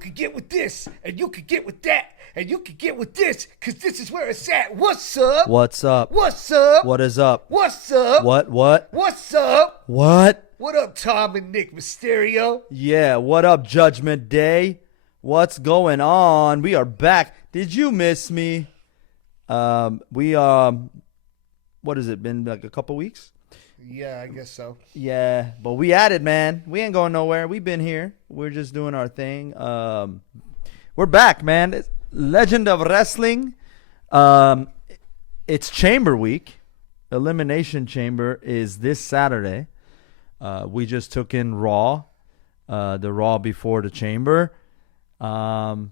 can get with this, and you can get with that, and you can get with this, because this is where it's at. What's up? What's up? What's up? What is up? What's up? What? What's up? What? What up, Tom and Nick Mysterio? Yeah, what up, Judgment Day? What's going on? We are back. Did you miss me? What has it been, like a couple weeks? Yeah, I guess so. Yeah, but we at it, man. We ain't going nowhere. We've been here. We're just doing our thing. We're back, man. It's Legend of Wrestling. It's Chamber Week. Elimination Chamber is this Saturday. We just took in Raw, the Raw before the Chamber. And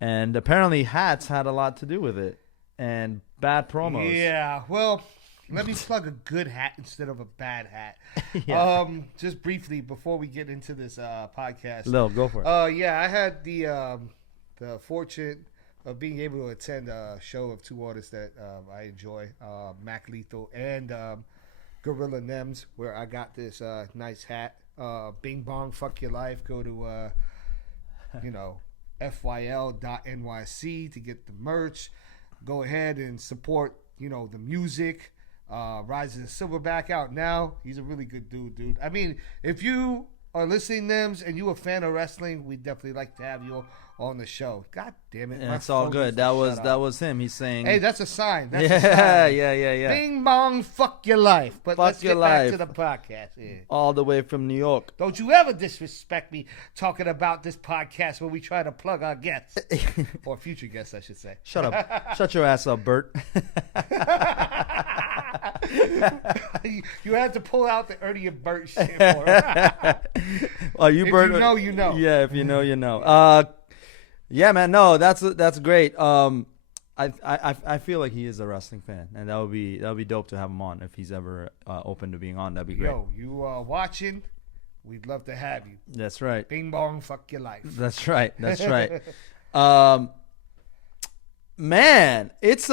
apparently hats had a lot to do with it. And bad promos. Yeah, well, let me plug a good hat instead of a bad hat. Yeah. Just briefly before we get into this podcast. Lil, go for it. Yeah, I had the fortune of being able to attend a show of two artists that I enjoy, Mac Lethal and Gorilla Nems, where I got this nice hat. Bing Bong Fuck Your Life. Go to fyl.nyc to get the merch. Go ahead and support the music. Rise of the Silverback out now. He's a really good dude. I mean, if you are listening, Nems, and you a fan of wrestling, we'd definitely like to have you on the show. God damn it. It's all good. That was him. He's saying, Hey, that's a sign. That's yeah, a sign. yeah. Bing bong, fuck your life. But let's your get back life. to the podcast. Yeah. All the way from New York. Don't you ever disrespect me talking about this podcast where we try to plug our guests. Or future guests, I should say. Shut up. Shut your ass up, Bert. You had to pull out the Ernie and Bert shit for him. Oh, you If Bert. you know, you know. Yeah, if you know, you know. Yeah, man. No, that's great. I feel like he is a wrestling fan, and that would be dope to have him on if he's ever open to being on. That'd be great. Yo, you are watching. We'd love to have you. That's right. Bing bong, fuck your life. That's right. That's right. Man, it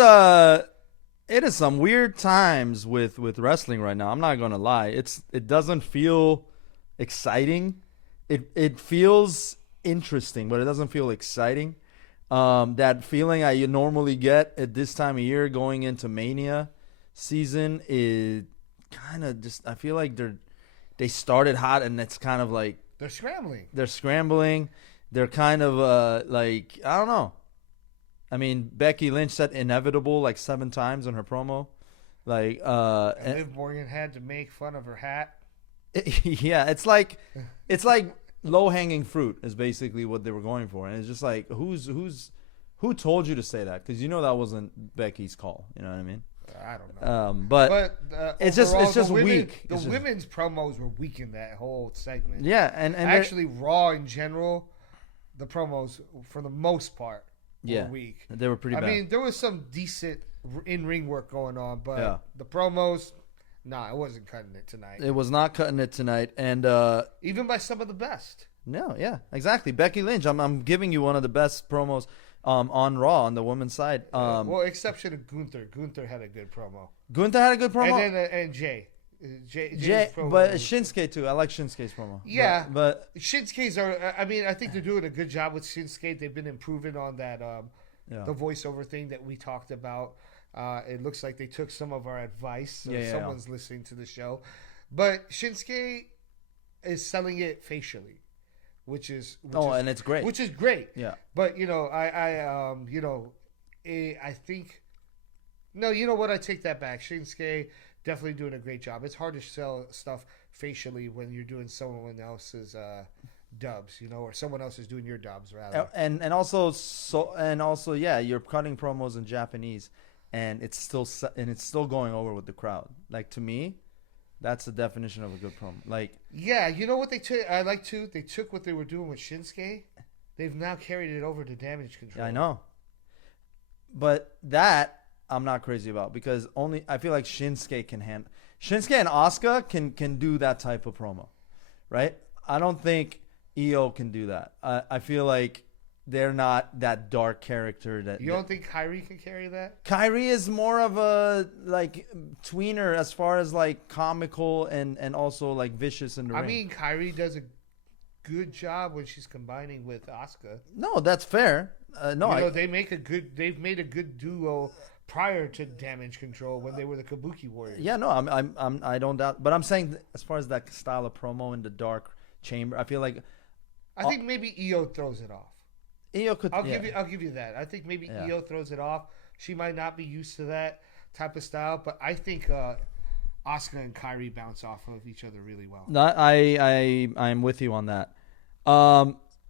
is some weird times with wrestling right now. I'm not gonna lie. It doesn't feel exciting. It feels interesting, but it doesn't feel exciting. That feeling I normally get at this time of year going into Mania season is kind of just. I feel like they started hot, and it's kind of like They're scrambling. They're kind of like, I don't know. I mean, Becky Lynch said inevitable like 7 times on her promo. Like, And Liv Morgan had to make fun of her hat. yeah, it's like low hanging fruit is basically what they were going for, and it's just like who told you to say that? Because that wasn't Becky's call. You know what I mean? I don't know. But it's overall, just the weak. The women's promos were weak in that whole segment. Yeah, and actually, Raw in general, the promos for the most part were weak. They were pretty bad. I mean, there was some decent in-ring work going on, but Yeah. the promos, it wasn't cutting it tonight. It was not cutting it tonight, and Even by some of the best. no, yeah, exactly. Becky Lynch, I'm giving you one of the best promos on Raw on the women's side. Well, exception of Gunther. Gunther had a good promo. Gunther had a good promo. And then Jay. Jay, but Shinsuke too. I like Shinsuke's promo. Yeah, but Shinsuke's are. I mean, I think they're doing a good job with Shinsuke. They've been improving on that the voiceover thing that we talked about. It looks like they took some of our advice. So someone's listening to the show, but Shinsuke is selling it facially, which is and it's great. Which is great. Yeah, but I think no. You know what? I take that back. Shinsuke definitely doing a great job. It's hard to sell stuff facially when you're doing someone else's dubs, or someone else is doing your dubs rather. And also you're cutting promos in Japanese, and it's still going over with the crowd. Like, to me, that's the definition of a good promo. Like, yeah, you know what they took? I like to. They took what they were doing with Shinsuke. They've now carried it over to Damage Control. Yeah, I know, but that I'm not crazy about, because I feel like Shinsuke and Asuka can do that type of promo, right? I don't think Io can do that. I feel like they're not that dark character. You don't think Kyrie can carry that? Kyrie is more of a like tweener as far as like comical and also like vicious in the ring. I mean, Kyrie does good job when she's combining with Asuka. No, that's fair. They've made a good duo prior to Damage Control when they were the Kabuki Warriors. Yeah, no, I don't doubt. But I'm saying, as far as that style of promo in the dark chamber, I feel like I think maybe Io throws it off. Io could. I'll give you that. I think maybe Io throws it off. She might not be used to that type of style, but I think Asuka and Kyrie bounce off of each other really well. No, I'm with you on that.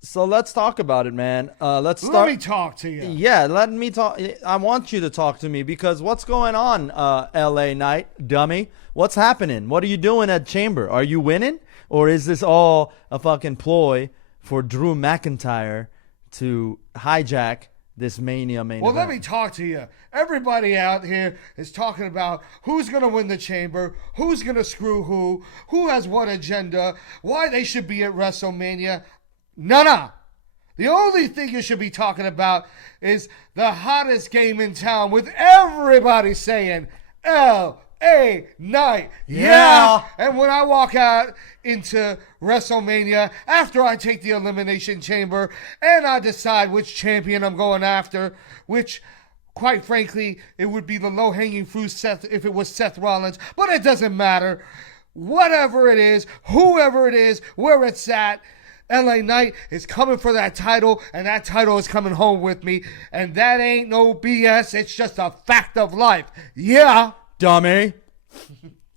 So let's talk about it, man. Let's start. Let me talk to you. Yeah, let me talk. I want you to talk to me because what's going on, LA Knight, dummy? What's happening? What are you doing at Chamber? Are you winning? Or is this all a fucking ploy for Drew McIntyre to hijack this Mania main event? Let me talk to you. Everybody out here is talking about who's going to win the Chamber, who's going to screw who has what agenda, why they should be at WrestleMania. No. The only thing you should be talking about is the hottest game in town with everybody saying L.A. Knight. Yeah. And when I walk out into WrestleMania, after I take the Elimination Chamber and I decide which champion I'm going after, which, quite frankly, it would be the low-hanging fruit if it was Seth Rollins, but it doesn't matter. Whatever it is, whoever it is, where it's at, LA Knight is coming for that title, and that title is coming home with me. And that ain't no BS. It's just a fact of life. Yeah. Dummy.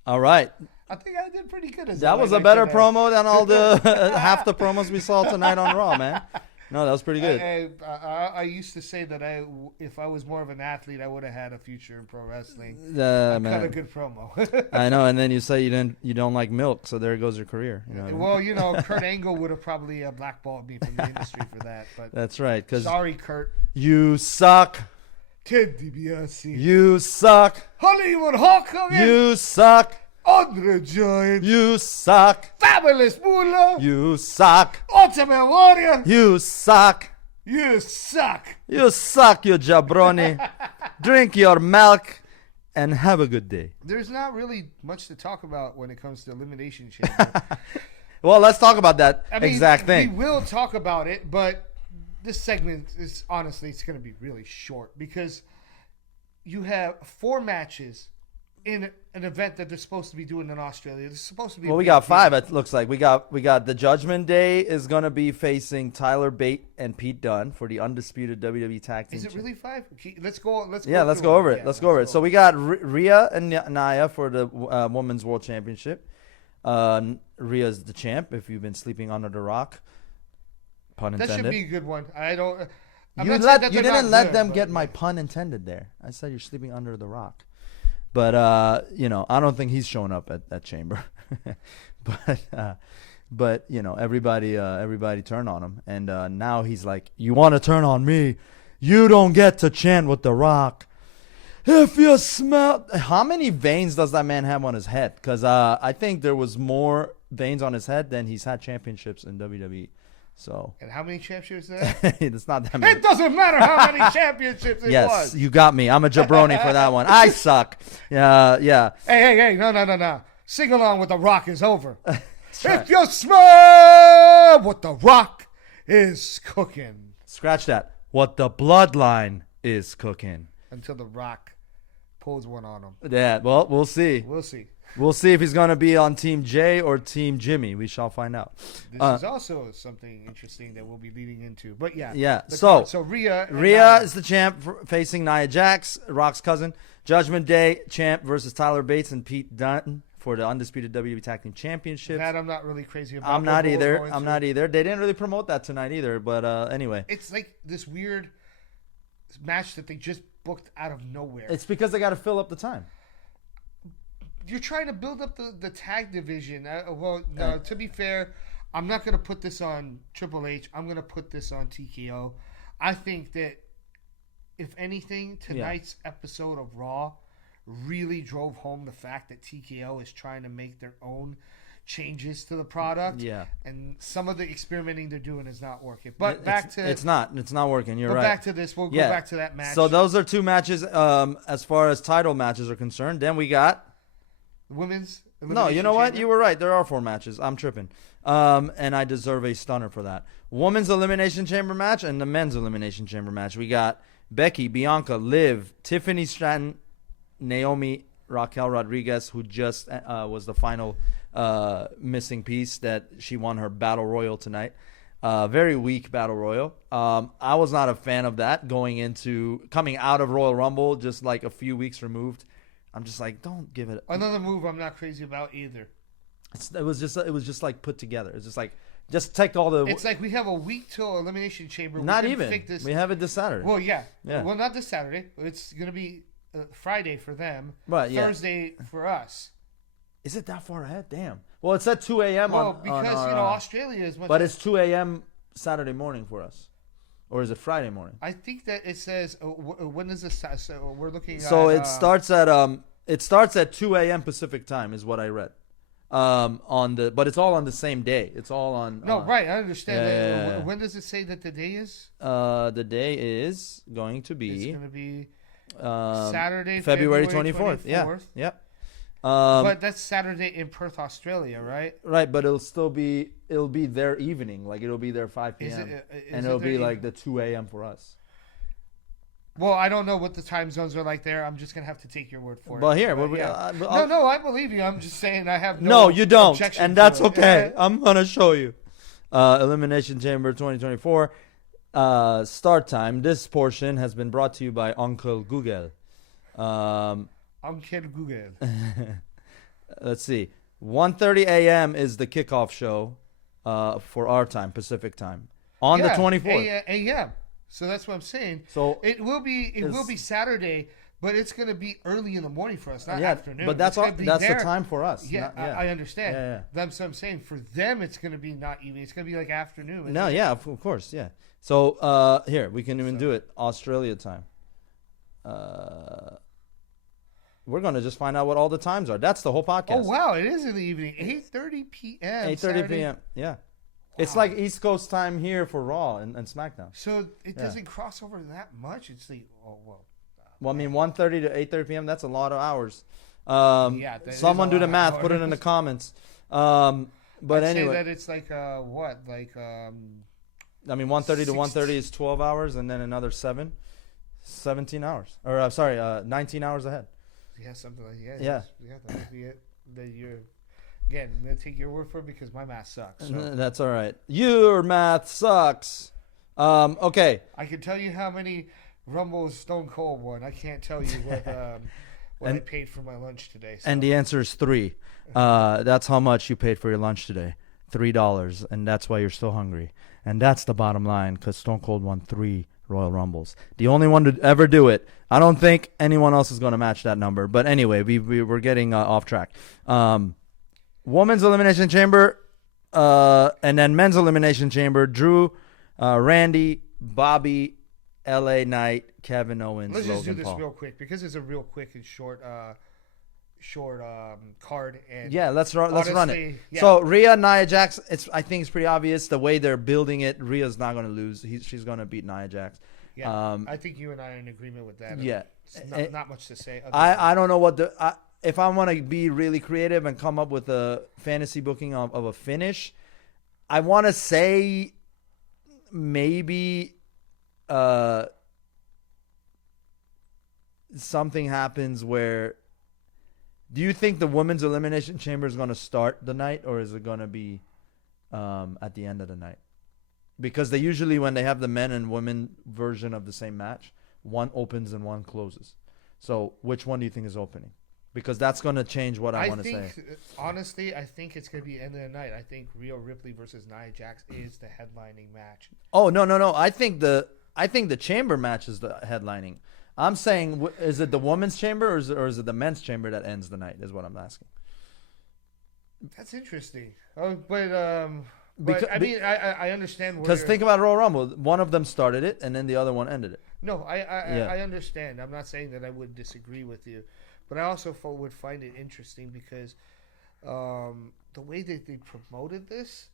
All right. I think I did pretty good. That was a better promo than all the half the promos we saw tonight on Raw, man. No, that was pretty good. I used to say that if I was more of an athlete, I would have had a future in pro wrestling. Man. Cut a good promo. I know, and then you say you don't like milk, so there goes your career. You know what I mean? Kurt Angle would have probably blackballed me from the industry for that. But that's right. Sorry, Kurt. You suck. Ted DiBiase. You suck. Hollywood Hulk Hogan. You suck. Andre Giant. You suck. Fabulous Moolah. You suck. Ultimate Warrior. You suck. You suck. You suck, you jabroni. Drink your milk and have a good day. There's not really much to talk about when it comes to Elimination Chamber. Well, let's talk about that exact thing. We will talk about it, but this segment is honestly, it's going to be really short because you have 4 matches in an event that they're supposed to be doing in Australia. There's supposed to be. Well, we got 5. It looks like we got the Judgment Day is gonna be facing Tyler Bate and Pete Dunne for the undisputed WWE Tag Team. Is it really 5? Let's go. Let's go over it. Let's go over it. So we got Rhea and Nia for the Women's World Championship. Rhea's the champ. If you've been sleeping under the rock, pun intended. That should be a good one. You didn't let them get my pun intended there. I said you're sleeping under the rock. But, I don't think he's showing up at that Chamber. but everybody turned on him. And now he's like, you want to turn on me? You don't get to chant with The Rock. If you smell... How many veins does that man have on his head? Because I think there was more veins on his head than he's had championships in WWE. So. And how many championships is that? It's not that many. It doesn't matter how many championships it was. Yes, you got me. I'm a jabroni for that one. I suck. Yeah. Hey. No. Sing along with The Rock is over. If you smell what The Rock is cooking. Scratch that. What the bloodline is cooking. Until The Rock pulls one on him. Yeah, well, we'll see. We'll see if he's going to be on Team Jay or Team Jimmy. We shall find out. This is also something interesting that we'll be leading into. But yeah. So Rhea is the champ facing Nia Jax, Rock's cousin. Judgment Day champ versus Tyler Bates and Pete Dunne for the undisputed WWE Tag Team Championships. That I'm not really crazy about. I'm not either. They didn't really promote that tonight either. But anyway, it's like this weird match that they just booked out of nowhere. It's because they got to fill up the time. You're trying to build up the tag division. To be fair, I'm not going to put this on Triple H. I'm going to put this on TKO. I think that, if anything, tonight's episode of Raw really drove home the fact that TKO is trying to make their own changes to the product. Yeah. And some of the experimenting they're doing is not working. But it's not working. You're right. Back to this. We'll go back to that match. So those are 2 matches as far as title matches are concerned. Then we got Women's No, you know what? You were right. There are 4 matches. I'm tripping. And I deserve a stunner for that. Women's Elimination Chamber match and the men's Elimination Chamber match. We got Becky, Bianca, Liv, Tiffany Stratton, Naomi, Raquel Rodriguez, who just was the final missing piece that she won her Battle Royal tonight. Very weak Battle Royal. I was not a fan of that coming out of Royal Rumble, just like a few weeks removed. I'm just like, don't give it. Another move I'm not crazy about either. It was just like put together. It's just like, just take all the. It's like we have a week till Elimination Chamber. Not even. We have it this Saturday. Well, yeah. Well, not this Saturday. It's gonna be Friday for them. Right. Yeah. Thursday for us. Is it that far ahead? Damn. Well, it's at 2 a.m. Because Australia is much. But it's 2 a.m. Saturday morning for us, or is it Friday morning? I think that it says when is this? So we're looking. So it starts at 2 a.m. Pacific time is what I read. But it's all on the same day. It's all on. No, right. I understand. Yeah. When does it say that the day is? The day is going to be. It's going to be Saturday, February 24th. Yeah. Yep. But that's Saturday in Perth, Australia, right? Right, but it'll be their evening, like it'll be their 5 p.m. And it'll be like the 2 a.m. for us. Well, I don't know what the time zones are like there. I'm just gonna have to take your word for it. But here, no, I believe you. I'm just saying I have no you don't, and that's okay. Yeah. I'm gonna show you. Elimination Chamber 2024 start time. This portion has been brought to you by Uncle Google. Uncle Google. Let's see. 1:30 a.m. is the kickoff show for our time, Pacific time, on the 24th. A.m. So that's what I'm saying. So it will be Saturday, but it's going to be early in the morning for us, not afternoon. But that's the time for us. Yeah, I understand. Yeah. That's what I'm saying. For them, it's going to be not evening. It's going to be like afternoon. No, yeah, of course, yeah. So here we can even do it Australia time. We're going to just find out what all the times are. That's the whole podcast. Oh, wow. It is in the evening. 8:30 p.m. 8:30 p.m. Yeah. Wow. It's like East Coast time here for Raw and SmackDown. So it doesn't cross over that much? It's like, Well, I mean, 1:30 to 8:30 p.m., that's a lot of hours. Someone do the math. Put it in the comments. But I'd anyway. say that it's like, what? Like, I mean, 1:30 to 1:30 is 12 hours, and then another 17 hours. Or, 19 hours ahead. Yeah, something like that. Yeah. That would be it. Then again, I'm going to take your word for it because my math sucks. So. That's all right. Your math sucks. Okay. I can tell you how many Rumble Stone Cold won. I can't tell you what I paid for my lunch today. So. And the answer is 3. That's how much you paid for your lunch today. $3. And that's why you're still hungry. And that's the bottom line because Stone Cold won 3 Royal Rumbles. The only one to ever do it. I don't think anyone else is going to match that number. But anyway, we're getting off track. Women's Elimination Chamber and then Men's Elimination Chamber. Drew, Randy, Bobby, LA Knight, Kevin Owens, Let's just do Logan this Paul. real quick because it's a real quick and short card. And yeah, let's run it. Yeah. So Rhea, Nia Jax, I think it's pretty obvious the way they're building it. Rhea's not going to lose. She's going to beat Nia Jax. Yeah, I think you and I are in agreement with that. Yeah, not much to say. I don't know what if I want to be really creative and come up with a fantasy booking of a finish. I want to say maybe something happens where. Do you think the Women's Elimination Chamber is going to start the night, or is it going to be at the end of the night? Because they usually, when they have the men and women version of the same match, one opens and one closes. So which one do you think is opening? Because that's going to change what I want to say. Honestly, I think it's going to be end of the night. I think Rhea Ripley versus Nia Jax is the headlining match. Oh, no. I think the chamber match is the headlining. I'm saying, is it the women's chamber or is it the men's chamber that ends the night? Is what I'm asking. That's interesting. But I mean, I understand. Because think about Royal Rumble. One of them started it, and then the other one ended it. No, I understand. I'm not saying that I would disagree with you, but I also would find it interesting because the way that they promoted this,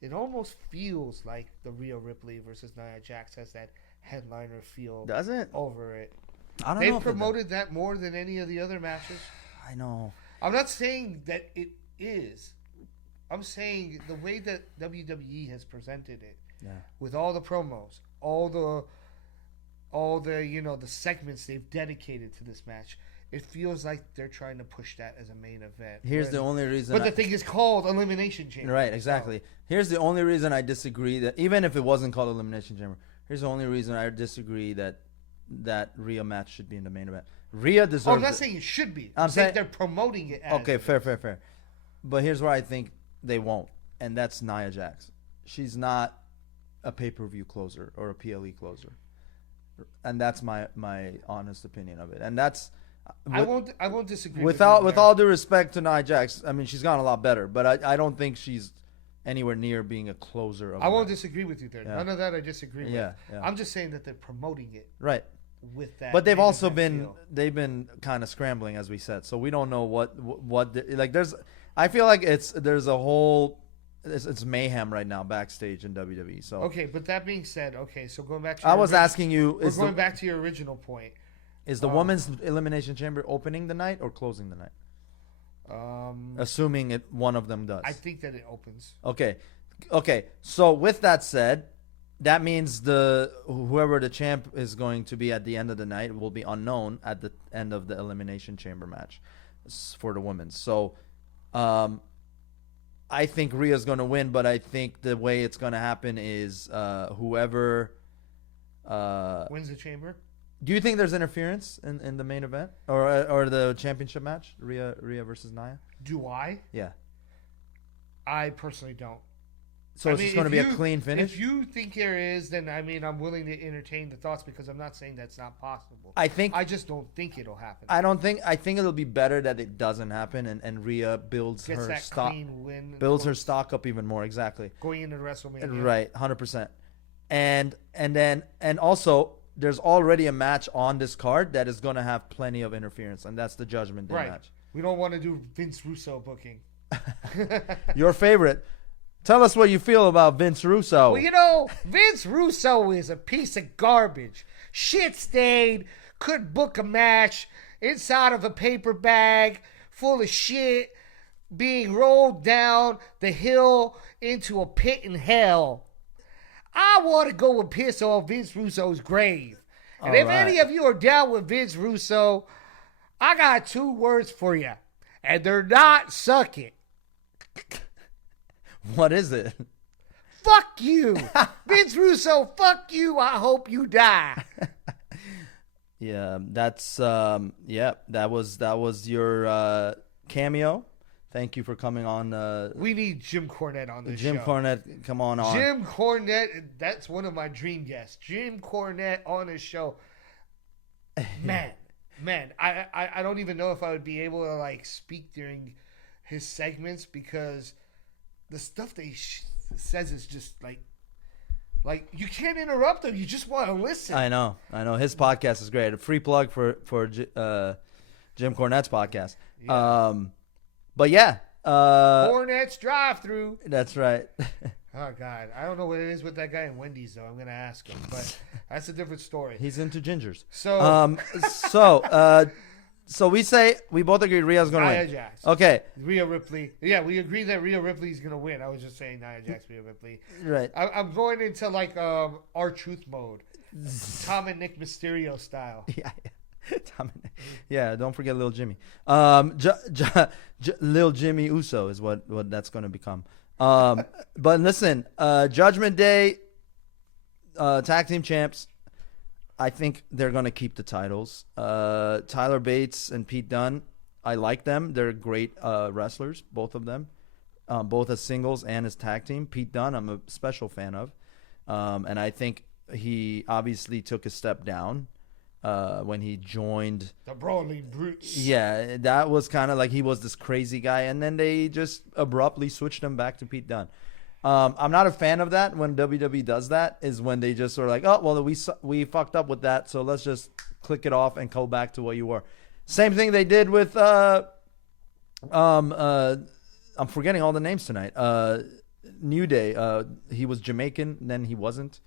it almost feels like the Rhea Ripley versus Nia Jax has that headliner feel. Does it? Over it. I don't know. They promoted that more than any of the other matches. I know. I'm not saying that it is. I'm saying the way that WWE has presented it, with all the promos, all the the segments they've dedicated to this match, it feels like they're trying to push that as a main event. Here's the only reason. But the thing is called Elimination Chamber. Right, exactly. Here's the only reason I disagree that even if it wasn't called Elimination Chamber, here's the only reason I disagree that Rhea match should be in the main event. Rhea deserves. Oh, I'm not saying it should be. I'm saying they're promoting it. As okay, fair. But here's where I think they won't, and that's Nia Jax. She's not a pay-per-view closer or a PLE closer, and that's my honest opinion of it. And that's I won't disagree. With all due respect to Nia Jax, I mean she's gotten a lot better, but I don't think she's anywhere near being a closer. I won't disagree with you there. Yeah. None of that I disagree with. Yeah. I'm just saying that they're promoting it. Right. With that, but they've also been kind of scrambling, as we said, so we don't know what like. I feel like there's a whole it's mayhem right now backstage in WWE. So okay, but that being said, so going back to I was asking you, going back to your original point. Is the women's elimination chamber opening the night or closing the night? Assuming one of them does. I think that it opens. Okay. So with that said, that means whoever the champ is going to be at the end of the night will be unknown at the end of the elimination chamber match for the women. So, I think Rhea's going to win, but I think the way it's going to happen is whoever wins the chamber. Do you think there's interference in the main event or the championship match, Rhea versus Nia? Do I? Yeah. I personally don't. So it's just going to be a clean finish? If you think there is, then I'm willing to entertain the thoughts because I'm not saying that's not possible. I just don't think it'll happen. I think it'll be better that it doesn't happen and Rhea builds her stock, her stock up even more. Exactly. Going into WrestleMania. Right, 100%. And also there's already a match on this card that is going to have plenty of interference, and that's the Judgment Day match. We don't want to do Vince Russo booking. Your favorite. Tell us what you feel about Vince Russo. Well, Vince Russo is a piece of garbage. Shit-stained, couldn't book a match, inside of a paper bag, full of shit, being rolled down the hill into a pit in hell. I want to go and piss on Vince Russo's grave. And if any of you are down with Vince Russo, I got 2 words for you. And they're not suck it. What is it? Fuck you. Vince Russo, fuck you. I hope you die. Yeah, that's that was your cameo. Thank you for coming on. We need Jim Cornette on this show. Jim Cornette, come on. Jim Cornette, that's one of my dream guests. Jim Cornette on this show. Man, I don't even know if I would be able to speak during his segments because the stuff that he says is just like you can't interrupt him. You just want to listen. I know. His podcast is great. A free plug for Jim Cornette's podcast. Yeah. But yeah, Cornette's drive-through. That's right. Oh God, I don't know what it is with that guy in Wendy's though. I'm gonna ask him, but that's a different story. He's into gingers. So, so we both agree Rhea's gonna win. Nia Jax. Okay. Rhea Ripley. Yeah, we agree that Rhea Ripley's gonna win. I was just saying Nia Jax, Rhea Ripley. Right. I'm going into R-Truth mode, Tom and Nick Mysterio style. Yeah. Yeah, don't forget Lil Jimmy. Lil Jimmy Uso is what that's going to become. But listen, Judgment Day, tag team champs. I think they're going to keep the titles. Tyler Bates and Pete Dunne, I like them. They're great wrestlers, both of them, both as singles and as tag team. Pete Dunne, I'm a special fan of, and I think he obviously took a step down. When he joined the Brawling Brutes. Yeah, that was kind of like he was this crazy guy, and then they just abruptly switched him back to Pete Dunne. I'm not a fan of that when WWE does that, is when they just sort of like, oh, well, we fucked up with that, so let's just click it off and go back to what you were. Same thing they did with, I'm forgetting all the names tonight. New Day, he was Jamaican, then he wasn't.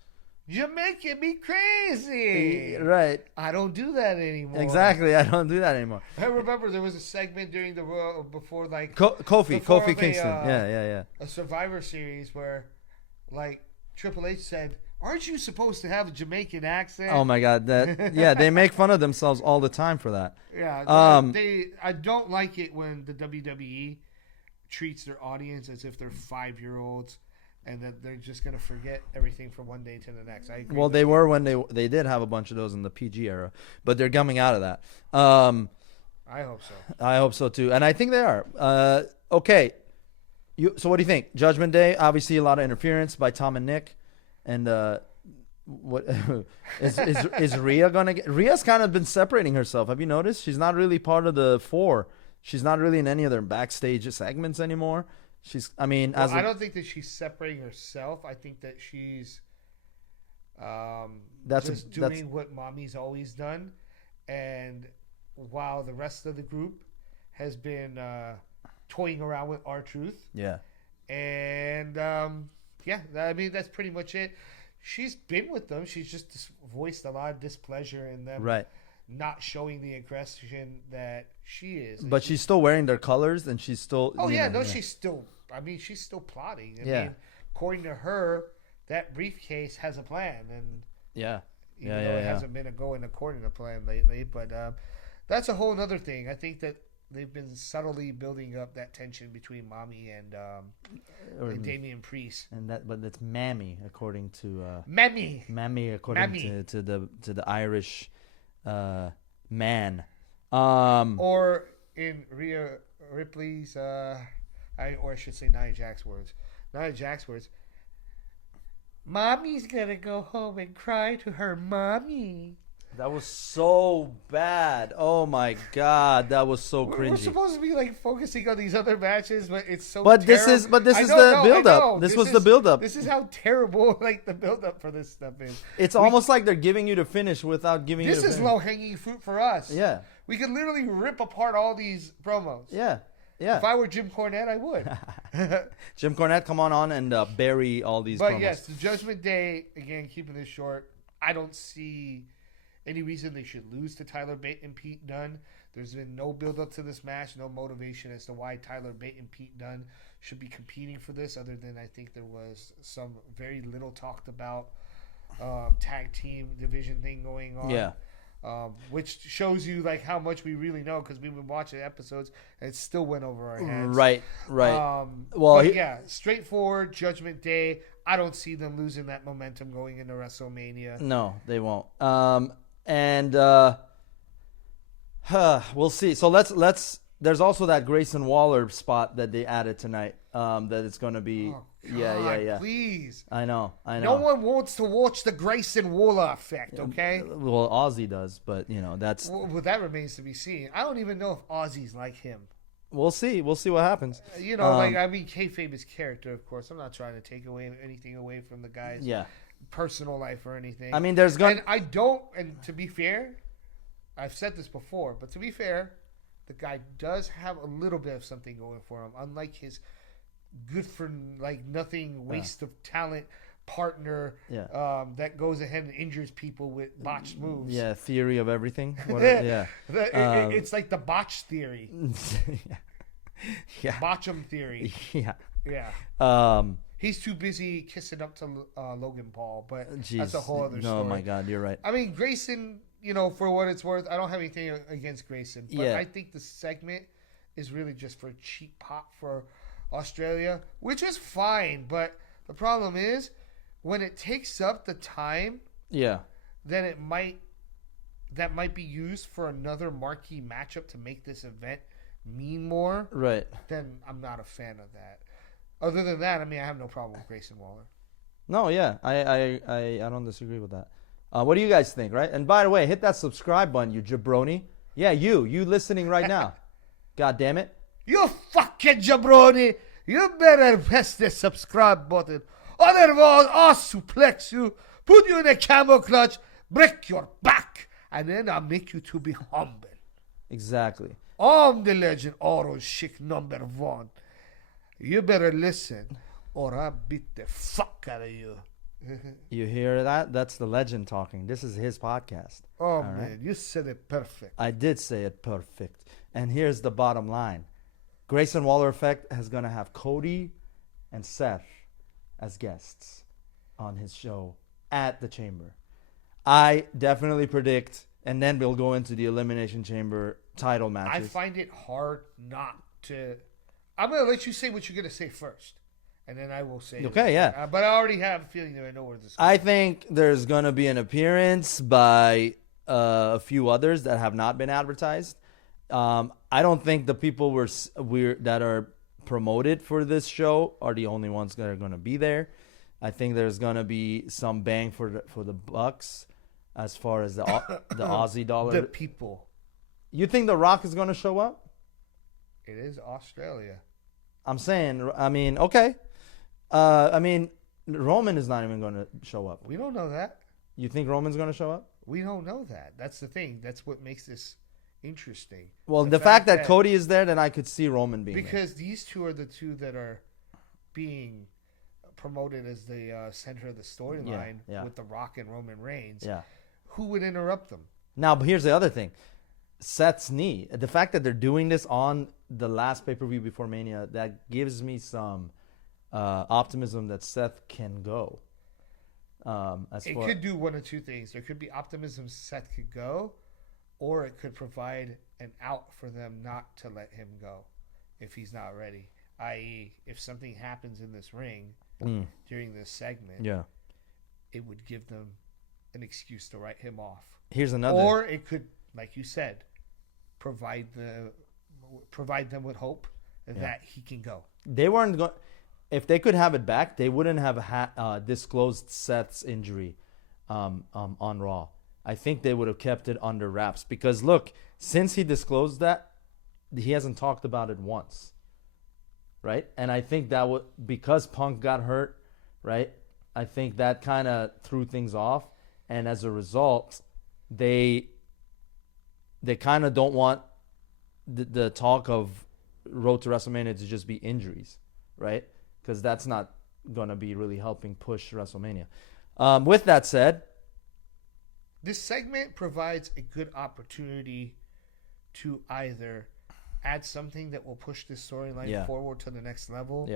You're making me crazy. Right. I don't do that anymore. Exactly. I don't do that anymore. I remember there was a segment during the Royal before like Kofi before Kingston. Yeah. a Survivor Series where like Triple H said, "Aren't you supposed to have a Jamaican accent?" Oh my God. They make fun of themselves all the time for that. Yeah, I don't like it when the WWE treats their audience as if they're 5-year-olds and that they're just gonna forget everything from one day to the next. I agree. Well, they were when they did have a bunch of those in the PG era, but they're coming out of that. I hope so. I hope so too, and I think they are. Okay, so what do you think? Judgment Day, obviously a lot of interference by Tom and Nick, and what is Rhea gonna get? Rhea's kind of been separating herself. Have you noticed? She's not really part of the four. She's not really in any of their backstage segments anymore. I don't think that she's separating herself. I think that she's doing what Mommy's always done. And while the rest of the group has been toying around with R-Truth. Yeah. And, that's pretty much it. She's been with them. She's just voiced a lot of displeasure in them. Right. Not showing the aggression that she is. But she's still wearing their colors, and she's still... she's still... she's still plotting. I mean, according to her, that briefcase has a plan. And it hasn't been going according to plan lately. But that's a whole other thing. I think that they've been subtly building up that tension between Mommy and Damian Priest. But it's Mammy, according to... Mammy, according to the Irish... man, or in Rhea Ripley's, or I should say Nia Jax's words. Mommy's gonna go home and cry to her mommy. That was so bad. Oh my God, that was so cringy. We're supposed to be like focusing on these other matches, but it's so. This is the build up. This was the build up. This is how terrible like the build up for this stuff is. It's almost like they're giving you the finish without giving you. This is low hanging fruit for us. Yeah, we could literally rip apart all these promos. Yeah. If I were Jim Cornette, I would. Jim Cornette, come on and bury all these. But promos. Yes, the Judgment Day again. Keeping this short, I don't see any reason they should lose to Tyler Bate and Pete Dunne. There's been no build up to this match, no motivation as to why Tyler Bate and Pete Dunne should be competing for this, other than I think there was some very little talked about tag team division thing going on. Yeah. Which shows you like how much we really know because we've been watching episodes and it still went over our heads. Right. Straightforward Judgment Day. I don't see them losing that momentum going into WrestleMania. No, they won't. We'll see. So let's. There's also that Grayson Waller spot that they added tonight. That it's going to be. Oh, God, yeah. Please. I know. No one wants to watch the Grayson Waller effect. Okay. Well, Ozzy does, but that's. Well, that remains to be seen. I don't even know if Ozzy's like him. We'll see. We'll see what happens. Kayfabe is character, of course. I'm not trying to take anything away from the guy's personal life or anything. I mean, there's going. And to be fair, I've said this before, but to be fair, the guy does have a little bit of something going for him, unlike his good for like nothing waste of talent partner that goes ahead and injures people with botched moves. Yeah, theory of everything. It's like the botch theory. Yeah. Botchum theory. Yeah. He's too busy kissing up to Logan Paul, but that's a whole other story. Oh my God, you're right. I mean, Grayson, for what it's worth, I don't have anything against Grayson, but I think the segment is really just for cheap pop for Australia, which is fine, but the problem is when it takes up the time, then that might be used for another marquee matchup to make this event mean more. Right. Then I'm not a fan of that. Other than that, I mean, I have no problem with Grayson Waller. No, yeah, I don't disagree with that. What do you guys think, right? And by the way, hit that subscribe button, you jabroni. Yeah, you listening right now. God damn it. You fucking jabroni. You better press the subscribe button. Otherwise, I'll suplex you, put you in a camel clutch, break your back, and then I'll make you to be humble. Exactly. I'm the legend, Oro Chic #1. You better listen, or I'll beat the fuck out of you. You hear that? That's the legend talking. This is his podcast. Oh, right. man. You said it perfect. I did say it perfect. And here's the bottom line. Grayson Waller Effect is going to have Cody and Seth as guests on his show at the Chamber. I definitely predict, and then we'll go into the Elimination Chamber title I matches. find it hard not to. I'm going to let you say what you're going to say first. And then I will say. Okay, yeah. But I already have a feeling that I know where this is I think there's going to be an appearance by a few others that have not been advertised. I don't think the people that are promoted for this show are the only ones that are going to be there. I think there's going to be some bang for the bucks as far as the Aussie dollar. The people. You think The Rock is going to show up? It is Australia. I'm saying, I mean, okay. I mean, Roman is not even going to show up. We don't know that. You think Roman's going to show up? We don't know that. That's the thing. That's what makes this interesting. Well, the fact that Cody is there, then I could see Roman being because these two are the two that are being promoted as the center of the storyline with The Rock and Roman Reigns. Yeah. Who would interrupt them? Now, but here's the other thing. Seth's knee. The fact that they're doing this on the last pay-per-view before Mania, that gives me some optimism that Seth can go. It could do one of two things. There could be optimism Seth could go, or it could provide an out for them not to let him go if he's not ready. I.e., if something happens in this ring during this segment, it would give them an excuse to write him off. Here's another. Or it could, like you said, provide them with hope that he can go. They weren't going. If they could have it back, they wouldn't have disclosed Seth's injury on Raw. I think they would have kept it under wraps because look, since he disclosed that, he hasn't talked about it once, right? And I think that would because Punk got hurt, right? I think that kind of threw things off, and as a result, they kind of don't want the talk of Road to WrestleMania to just be injuries, right? Because that's not going to be really helping push WrestleMania. With that said, this segment provides a good opportunity to either add something that will push this storyline forward to the next level,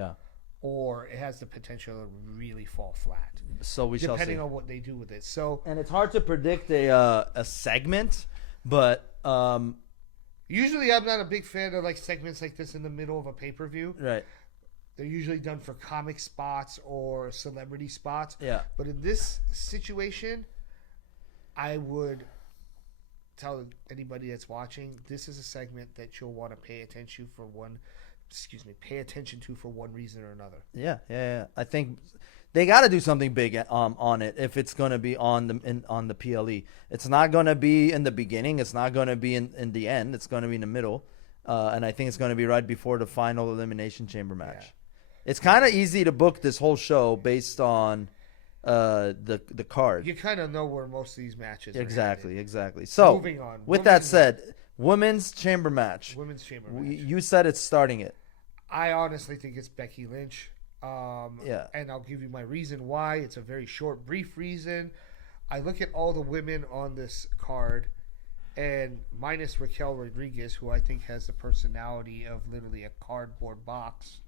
or it has the potential to really fall flat. So we shall see. Depending on what they do with it. So, and it's hard to predict a segment, but usually I'm not a big fan of like segments like this in the middle of a pay-per-view. Right. They're usually done for comic spots or celebrity spots. Yeah. But in this situation, I would tell anybody that's watching, this is a segment that you'll want to pay attention to for one reason or another. Yeah. I think they got to do something big on it if it's going to be on the PLE. It's not going to be in the beginning. It's not going to be in the end. It's going to be in the middle. And I think it's going to be right before the final Elimination Chamber match. Yeah. It's kind of easy to book this whole show based on the card. You kind of know where most of these matches are Exactly. So, moving on. With that said, women's chamber match. You said it's starting it. I honestly think it's Becky Lynch. And I'll give you my reason why. It's a very short, brief reason. I look at all the women on this card, and minus Raquel Rodriguez, who I think has the personality of literally a cardboard box.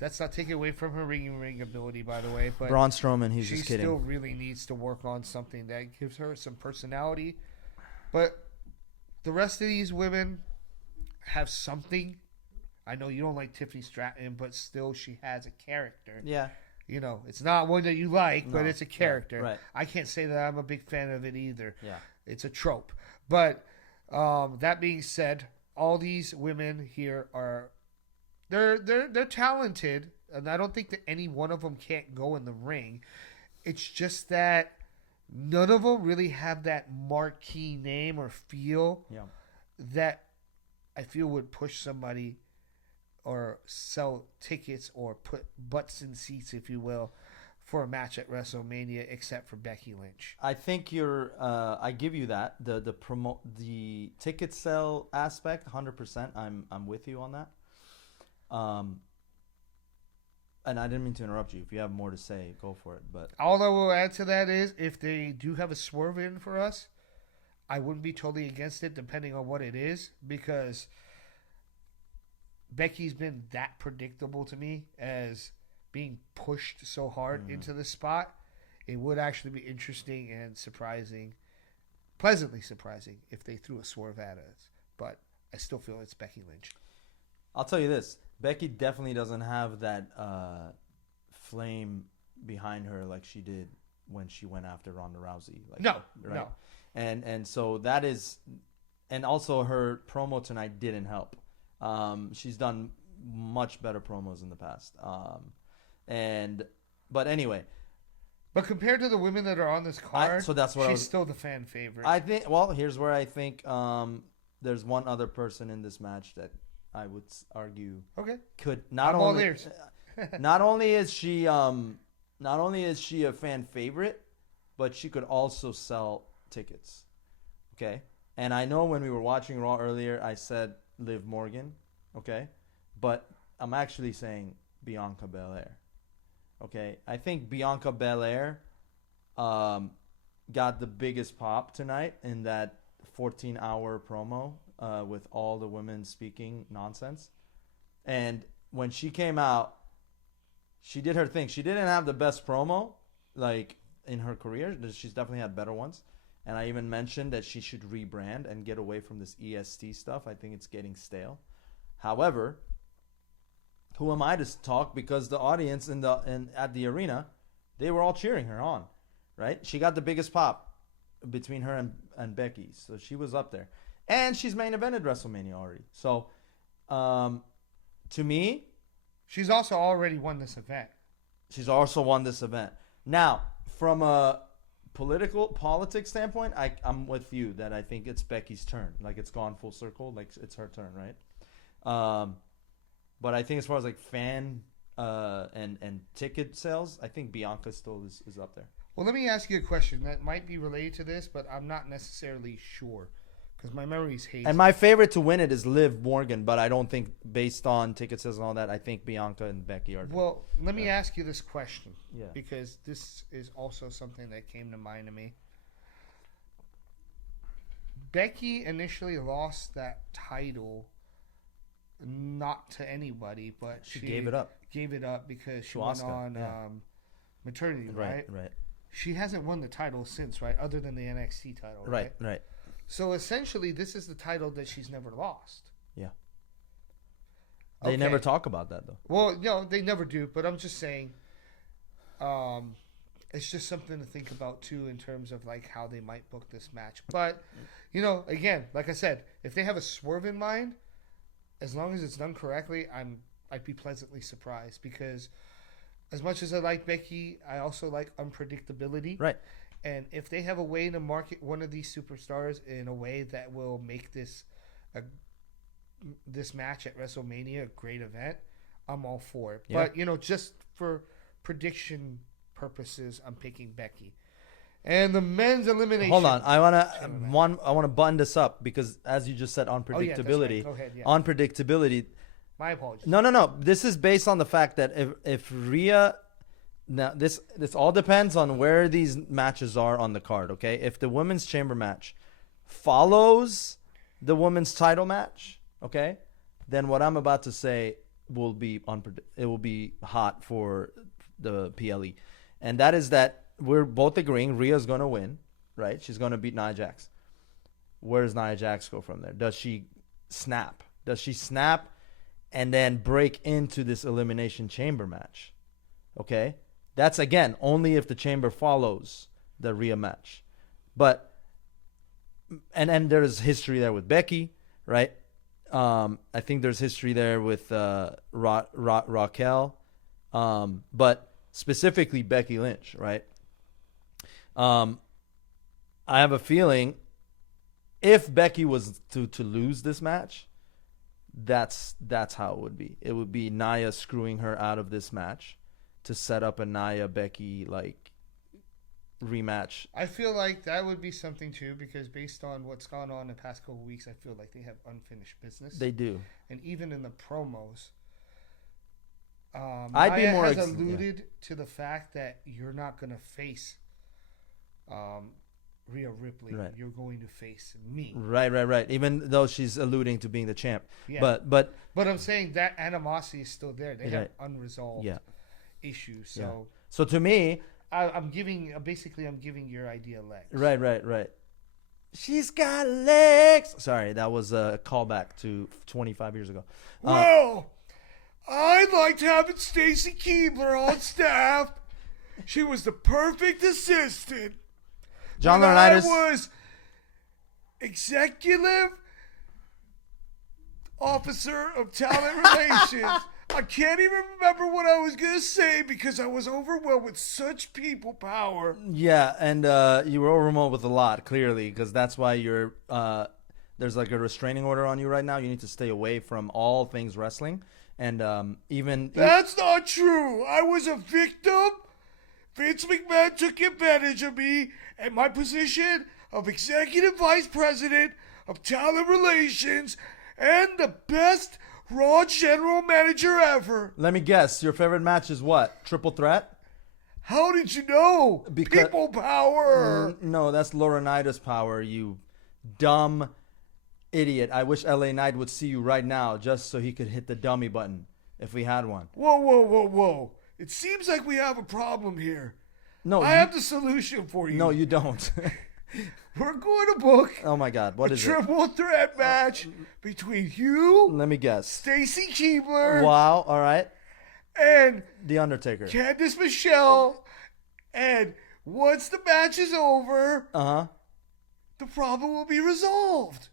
That's not taken away from her ring ability, by the way. But Braun Strowman, he's she just kidding. still really needs to work on something that gives her some personality. But the rest of these women have something. I know you don't like Tiffany Stratton, but still she has a character. Yeah. You know, it's not one that you like, but it's a character. Right. I can't say that I'm a big fan of it either. Yeah. It's a trope. But that being said, all these women here are they're talented, and I don't think that any one of them can't go in the ring. It's just that none of them really have that marquee name or feel that I feel would push somebody or sell tickets or put butts in seats, if you will, for a match at WrestleMania, except for Becky Lynch. I think I give you that the ticket sell aspect, 100%. I'm with you on that. And I didn't mean to interrupt you. If you have more to say, go for it. But All I will add to that is if they do have a swerve in for us, I wouldn't be totally against it depending on what it is because Becky's been that predictable to me as being pushed so hard into the spot. It would actually be interesting and surprising, pleasantly surprising, if they threw a swerve at us. But I still feel it's Becky Lynch. I'll tell you this: Becky definitely doesn't have that flame behind her like she did when she went after Ronda Rousey. Like, No, right? no. And so that is, and also her promo tonight didn't help. She's done much better promos in the past. But anyway, But compared to the women that are on this card, so that's what she's still the fan favorite. I think. Well, here's where I think there's one other person in this match that I would argue okay. could not I'm all only ears. not only is she a fan favorite, but she could also sell tickets. Okay? And I know when we were watching Raw earlier, I said Liv Morgan, okay? But I'm actually saying Bianca Belair. Okay? I think Bianca Belair got the biggest pop tonight in that 14-hour promo with all the women speaking nonsense. And when she came out, she did her thing. She didn't have the best promo, like, in her career. She's definitely had better ones. And I even mentioned that she should rebrand and get away from this EST stuff. I think it's getting stale. However, who am I to talk? Because the audience at the arena, they were all cheering her on, right? She got the biggest pop between her and Becky. So she was up there. And she's main evented WrestleMania already. So, to me, She's also already won this event. she's also won this event. Now, from a politics standpoint, I'm with you that I think it's Becky's turn. Like, it's gone full circle. Like, it's her turn, right? But I think as far as like fan and ticket sales, I think Bianca still is up there. Well, let me ask you a question that might be related to this, but I'm not necessarily sure because my memory's hazy. And my favorite to win it is Liv Morgan, but I don't think based on ticket sales and all that, I think Bianca and Becky are. Well, let me ask you this question. Yeah. Because this is also something that came to mind to me. Becky initially lost that title not to anybody, but She gave it up. Gave it up because she To went Asuka, on yeah. maternity, right? Right. She hasn't won the title since, right? Other than the NXT title, right? Right. So essentially, this is the title that she's never lost. Yeah. They never talk about that though. Well, no, they never do. But I'm just saying, it's just something to think about too in terms of like how they might book this match. But again, like I said, if they have a swerve in mind, as long as it's done correctly, I'd be pleasantly surprised because as much as I like Becky, I also like unpredictability. Right. And if they have a way to market one of these superstars in a way that will make this match at WrestleMania a great event, I'm all for it. Yeah. But just for prediction purposes, I'm picking Becky. And the men's elimination. Hold on, I wanna button this up because as you just said, Oh, yeah, that's unpredictability. right. Go ahead, yeah. Unpredictability. My apologies. No. This is based on the fact that if Rhea, now this all depends on where these matches are on the card. Okay, if the women's chamber match follows the women's title match, okay, then what I'm about to say will be it will be hot for the PLE, and that is that we're both agreeing Rhea's gonna win, right? She's gonna beat Nia Jax. Where does Nia Jax go from there? Does she snap? And then break into this elimination chamber match? Okay, that's again only if the chamber follows the Rhea match, but and there's history there with Becky, right? I think there's history there with Raquel, but specifically Becky Lynch, right? I have a feeling if Becky was to lose this match, that's how it would be. It would be Nia screwing her out of this match to set up a Nia Becky like rematch. I feel like that would be something too because based on what's gone on the past couple of weeks, I feel like they have unfinished business. They do. And even in the promos, I'd be Nia more has ex- alluded to the fact that you're not going to face Rhea Ripley. Right. You're going to face me. Right. Even though she's alluding to being the champ, Yeah. but But I'm saying that animosity is still there. They have Right. unresolved yeah. issues. Yeah. So So to me, I'm giving your idea legs. right. She's got legs. Sorry, that was a callback to 25 years ago. Well, I liked having Stacy Keebler on staff. She was the perfect assistant. John When I Laurinaitis. was executive officer of talent relations. I can't even remember what I was going to say because I was overwhelmed with such people power. Yeah, and you were overwhelmed with a lot, clearly, because that's why you're. There's like a restraining order on you right now. You need to stay away from all things wrestling, and even. That's not true. I was a victim. Vince McMahon took advantage of me and my position of executive vice president of talent relations and the best Raw general manager ever. Let me guess. Your favorite match is what? Triple threat? How did you know? Because- People power. No, that's Laurinaitis power. You dumb idiot. I wish LA Knight would see you right now, just so he could hit the dummy button if we had one. Whoa. It seems like we have a problem here. No, I you, have the solution for you. no, you don't. We're going to book Oh my God, what a is it? triple threat match between you, Let me guess. Stacy Keebler, Wow. All right. and The Undertaker. Candice Michelle. And once the match is over, Uh-huh. the problem will be resolved.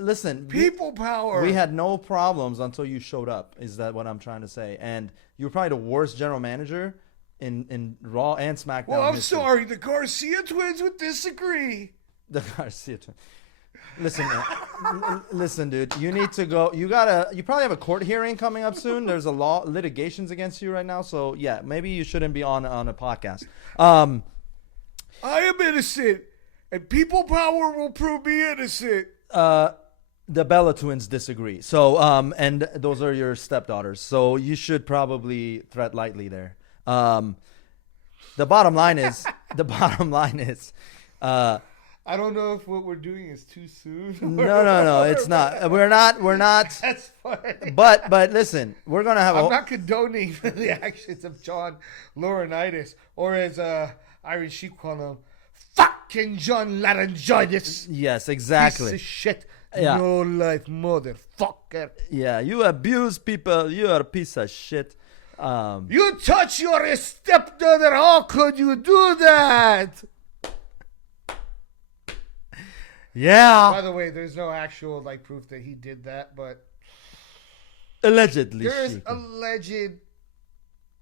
Listen, People power. we had no problems until you showed up. Is that what I'm trying to say? And you were probably the worst general manager in Raw and SmackDown. Well, I'm history. sorry. The Garcia twins would disagree. The Garcia. Listen, man. Listen, dude. You need to go. You probably have a court hearing coming up soon. There's a litigations against you right now. So yeah, maybe you shouldn't be on a podcast. I am innocent, and people power will prove me innocent. The Bella twins disagree. So and those are your stepdaughters. So you should probably tread lightly there. The bottom line is. I don't know if what we're doing is too soon. No, it's not. We're not. That's funny. But listen, we're gonna have I'm not condoning the actions of John Laurinaitis, or as Irish sheep call him, fucking John Laryngitis. Yes, exactly. Piece of shit. Yeah. No life motherfucker. Yeah, you abuse people. You are a piece of shit. You touch your stepdaughter. How could you do that? Yeah, By the way, there's no actual proof that he did that, but allegedly. there's speaking. alleged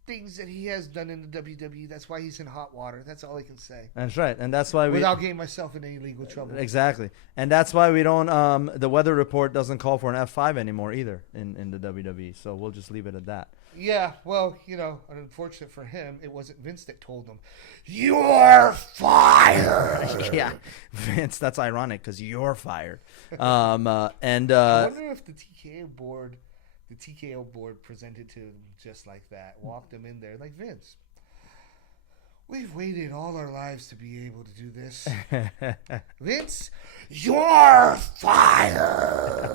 things that he has done in the WWE. That's why he's in hot water. That's all I can say. That's right, and that's why we Without getting myself in any legal trouble. exactly, and that's why we don't. The weather report doesn't call for an F5 anymore either in the WWE. So we'll just leave it at that. Yeah, well, unfortunate for him, it wasn't Vince that told him, "You're fired." Yeah, Vince, that's ironic because you're fired. And I wonder if the TKO board presented to him just like that, walked him in there like, Vince, we've waited all our lives to be able to do this. Vince, you're fired.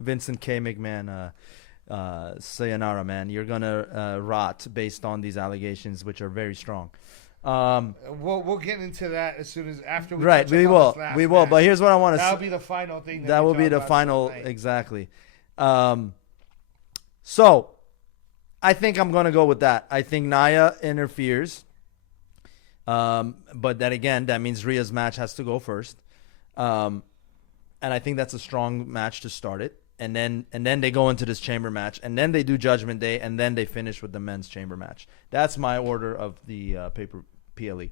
Vincent K. McMahon, sayonara, man. You're gonna rot based on these allegations, which are very strong. We'll get into that as soon as after we Right, touch we upon will, this last we will. match. But here's what I want to That'll say. be the final thing. That we will talk be the about final, tonight. exactly. So, I think I'm gonna go with that. I think Nia interferes. But then again, that means Rhea's match has to go first. And I think that's a strong match to start it. And then they go into this chamber match, and then they do Judgment Day, and then they finish with the men's chamber match. That's my order of the paper PLE.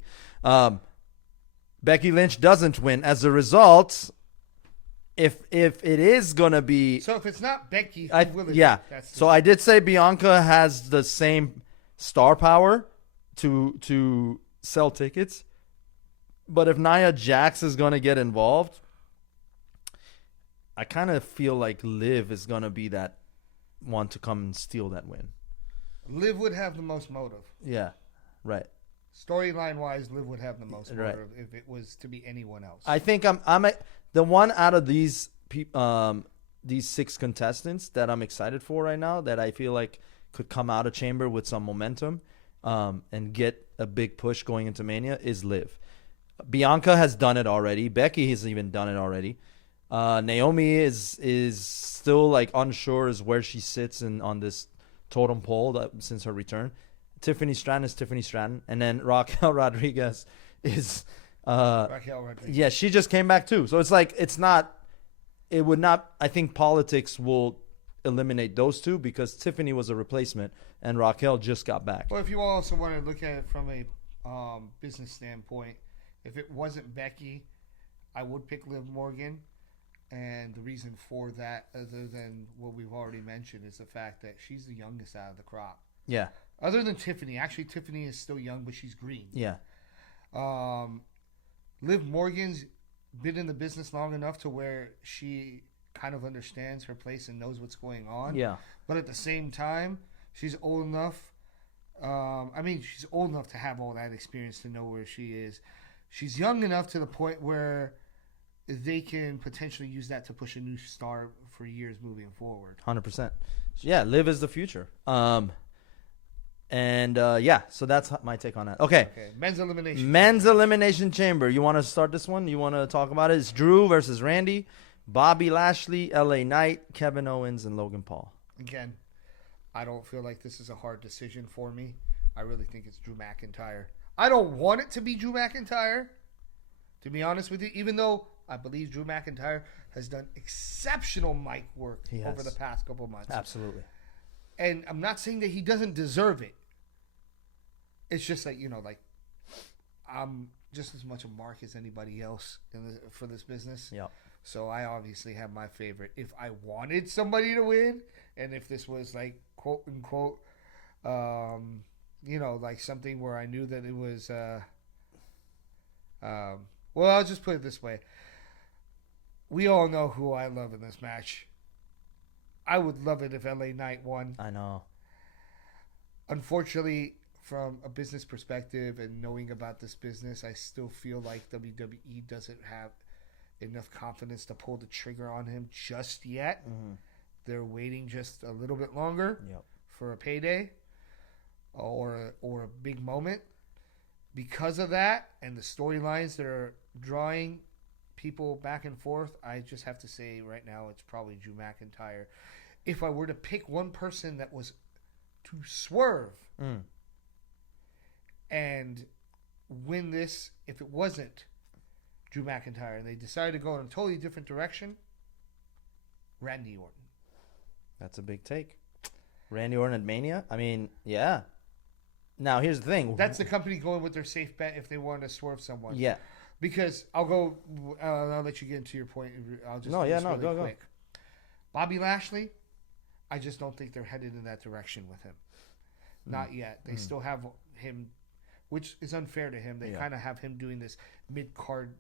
Becky Lynch doesn't win. As a result, if it is gonna be, So if it's not Becky, who will it yeah. be? That's the- So I did say Bianca has the same star power to sell tickets, but if Nia Jax is gonna get involved, I kind of feel like Liv is gonna be that want to come and steal that win. Liv would have the most motive. Yeah, right. Storyline wise, Liv would have the most Right. motive if it was to be anyone else. I think the one out of these 6 contestants that I'm excited for right now, that I feel like could come out of Chamber with some momentum and get a big push going into Mania is Liv. Bianca has done it already. Becky has even done it already. Naomi is still like unsure as where she sits on this totem pole since her return. Tiffany Stratton is Tiffany Stratton, and then Raquel Rodriguez is Raquel Rodriguez. yeah, she just came back too. So it's like it would not. I think politics will eliminate those two because Tiffany was a replacement and Raquel just got back. Well, if you also want to look at it from a business standpoint, if it wasn't Becky, I would pick Liv Morgan. And the reason for that, other than what we've already mentioned, is the fact that she's the youngest out of the crop. Yeah, Other than Tiffany. Actually, Tiffany is still young, but she's green. yeah, Liv Morgan's been in the business long enough to where she kind of understands her place and knows what's going on. yeah. But at the same time, she's old enough. She's old enough to have all that experience to know where she is. She's young enough to the point where they can potentially use that to push a new star for years moving forward. 100%. Yeah, Liv is the future. So that's my take on that. Okay. Men's elimination. Men's Elimination Chamber. You want to start this one? You want to talk about it? It's Drew versus Randy, Bobby Lashley, LA Knight, Kevin Owens, and Logan Paul. Again, I don't feel like this is a hard decision for me. I really think it's Drew McIntyre. I don't want it to be Drew McIntyre, to be honest with you, even though I believe Drew McIntyre has done exceptional mic work over the past couple months. Absolutely. And I'm not saying that he doesn't deserve it. It's just that, I'm just as much a mark as anybody else for this business. Yeah. So I obviously have my favorite. If I wanted somebody to win, and if this was like quote unquote, like something where I knew that it was, well, I'll just put it this way. We all know who I love in this match. I would love it if LA Knight won. I know. Unfortunately, from a business perspective and knowing about this business, I still feel like WWE doesn't have enough confidence to pull the trigger on him just yet. Mm-hmm. They're waiting just a little bit longer for a payday or a big moment. Because of that and the storylines that are drawing people back and forth, I just have to say right now it's probably Drew McIntyre. If I were to pick one person that was to swerve and win this, if it wasn't Drew McIntyre and they decided to go in a totally different direction, Randy Orton. That's a big take. Randy Orton at Mania? I mean, yeah. Now, here's the thing. That's the company going with their safe bet if they wanted to swerve someone. Yeah. Because I'll let you get into your point. I'll just go. quick. Bobby Lashley, I just don't think they're headed in that direction with him. Not yet. They still have him, which is unfair to him. They kind of have him doing this mid-card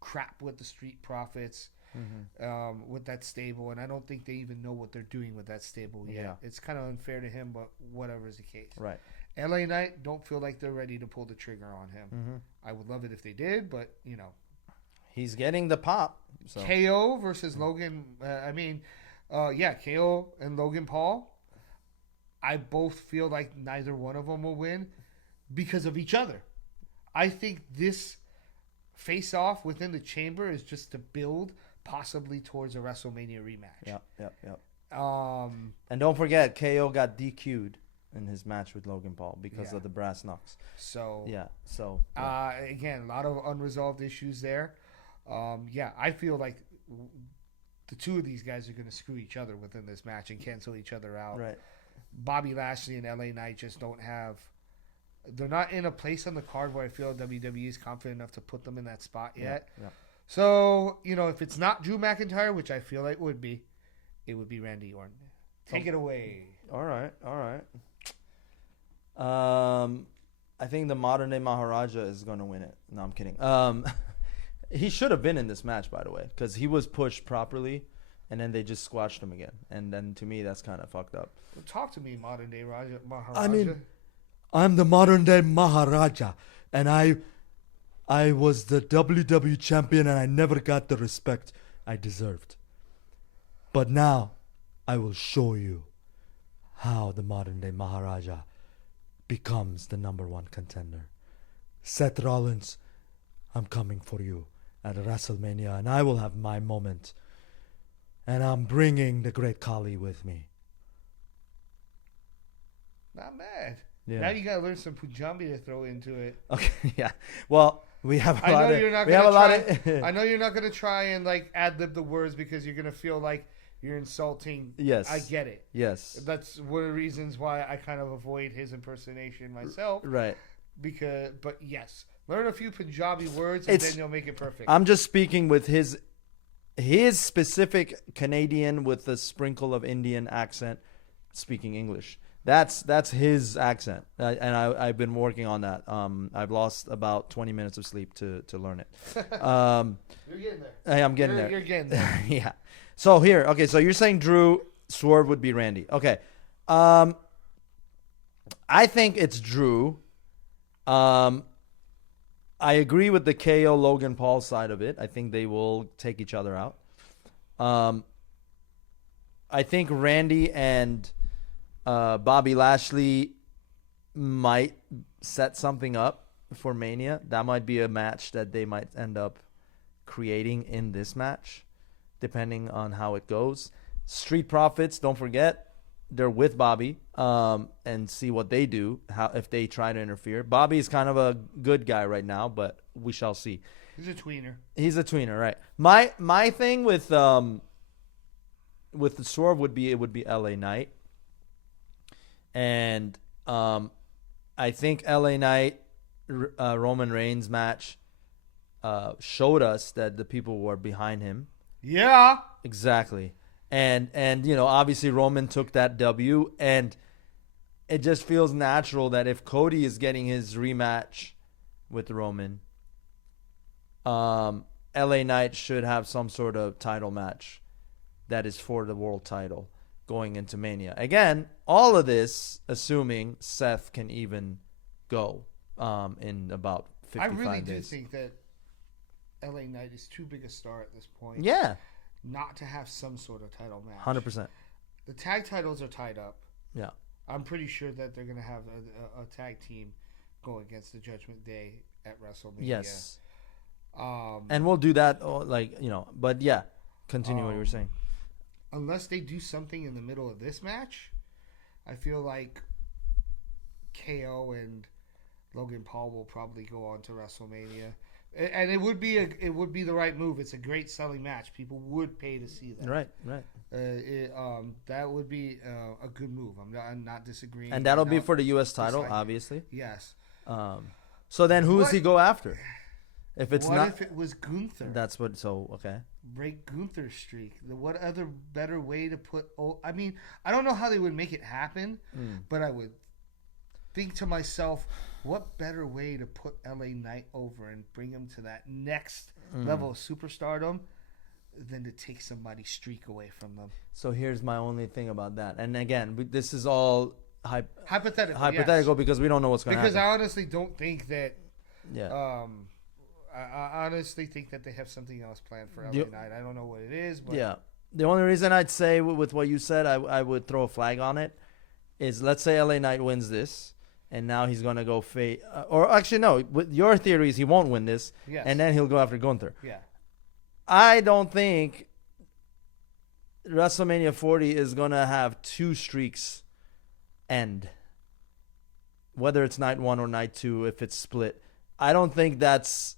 crap with the Street Profits, with that stable, and I don't think they even know what they're doing with that stable yet. Yeah. It's kind of unfair to him, but whatever is the case. Right. LA Knight, don't feel like they're ready to pull the trigger on him. Mm-hmm. I would love it if they did, but, He's getting the pop. So. KO versus Logan. KO and Logan Paul. I both feel like neither one of them will win because of each other. I think this face-off within the chamber is just to build possibly towards a WrestleMania rematch. Yep. And don't forget, KO got DQ'd in his match with Logan Paul because of the brass knucks. So again, a lot of unresolved issues there. I feel like the two of these guys are going to screw each other within this match and cancel each other out. Right. Bobby Lashley and LA Knight just don't have. They're not in a place on the card where I feel WWE is confident enough to put them in that spot yet. Yeah. So, if it's not Drew McIntyre, which I feel like it would be Randy Orton. Take it away. All right. I think the modern day Maharaja is going to win it. No, I'm kidding. He should have been in this match, by the way, because he was pushed properly. and then they just squashed him again. And then to me, that's kind of fucked up. Talk to me, modern day Maharaja. I mean, I'm the modern day Maharaja, and I was the WWE champion, and I never got the respect I deserved. But now, I will show you how the modern day Maharaja becomes the number one contender. Seth Rollins, I'm coming for you at WrestleMania, and I will have my moment. And I'm bringing the great Khali with me. Not bad. Yeah. Now you gotta learn some Punjabi to throw into it. Okay, yeah. Well, we have a I lot know of. you're not we gonna have a lot try. of. I know you're not gonna try and like ad lib the words because you're gonna feel like you're insulting. Yes. I get it. Yes. That's one of the reasons why I kind of avoid his impersonation myself. Right. But yes, learn a few Punjabi words and then you'll make it perfect. I'm just speaking with his specific Canadian with a sprinkle of Indian accent, speaking English. That's his accent, and I've been working on that. I've lost about 20 minutes of sleep to learn it. You're getting there. Hey, I'm getting there. You're getting there. Yeah. So here, okay. So you're saying Drew Swerve would be Randy. Okay. I think it's Drew. I agree with the KO Logan Paul side of it. I think they will take each other out. I think Randy and Bobby Lashley might set something up for Mania. That might be a match that they might end up creating in this match, depending on how it goes. Street Profits, don't forget, they're with Bobby, and see what they do, if they try to interfere. Bobby is kind of a good guy right now, but we shall see. He's a tweener. He's a tweener, right? My thing with the Swerve would be LA Knight. And I think LA Knight Roman Reigns match showed us that the people were behind him. Yeah. Exactly. And obviously Roman took that W, and it just feels natural that if Cody is getting his rematch with Roman, LA Knight should have some sort of title match that is for the world title going into Mania. Again, all of this assuming Seth can even go in about 55 days. I really do think that LA Knight is too big a star at this point. Yeah. Not to have some sort of title match. 100%. The tag titles are tied up. Yeah. I'm pretty sure that they're going to have a tag team go against the Judgment Day at WrestleMania. Yes. And we'll do that, but yeah, continue what you were saying. Unless they do something in the middle of this match, I feel like KO and Logan Paul will probably go on to WrestleMania. And it would be the right move. It's a great selling match. People would pay to see that. Right. That would be a good move. I'm not disagreeing. And that'll be for the U.S. title, obviously. Yes. So then, who does he go after? If it's what not, if it was Gunther? That's what. So okay. Break Gunther's streak. What other better way to put? I mean, I don't know how they would make it happen, but I would think to myself, what better way to put LA Knight over and bring him to that next level of superstardom than to take somebody's streak away from them? So here's my only thing about that. And again, this is all hypothetical, yes. Because we don't know what's going to happen. Because I honestly don't think that. Yeah. I honestly think that they have something else planned for LA Knight. I don't know what it is, but yeah. The only reason I'd say with what you said, I would throw a flag on it, is let's say LA Knight wins this, and now he's going to go or actually no, with your theory is he won't win this, yes. And then he'll go after Gunther. Yeah. I don't think WrestleMania 40 is going to have two streaks end. Whether it's night 1 or night 2, if it's split. I don't think that's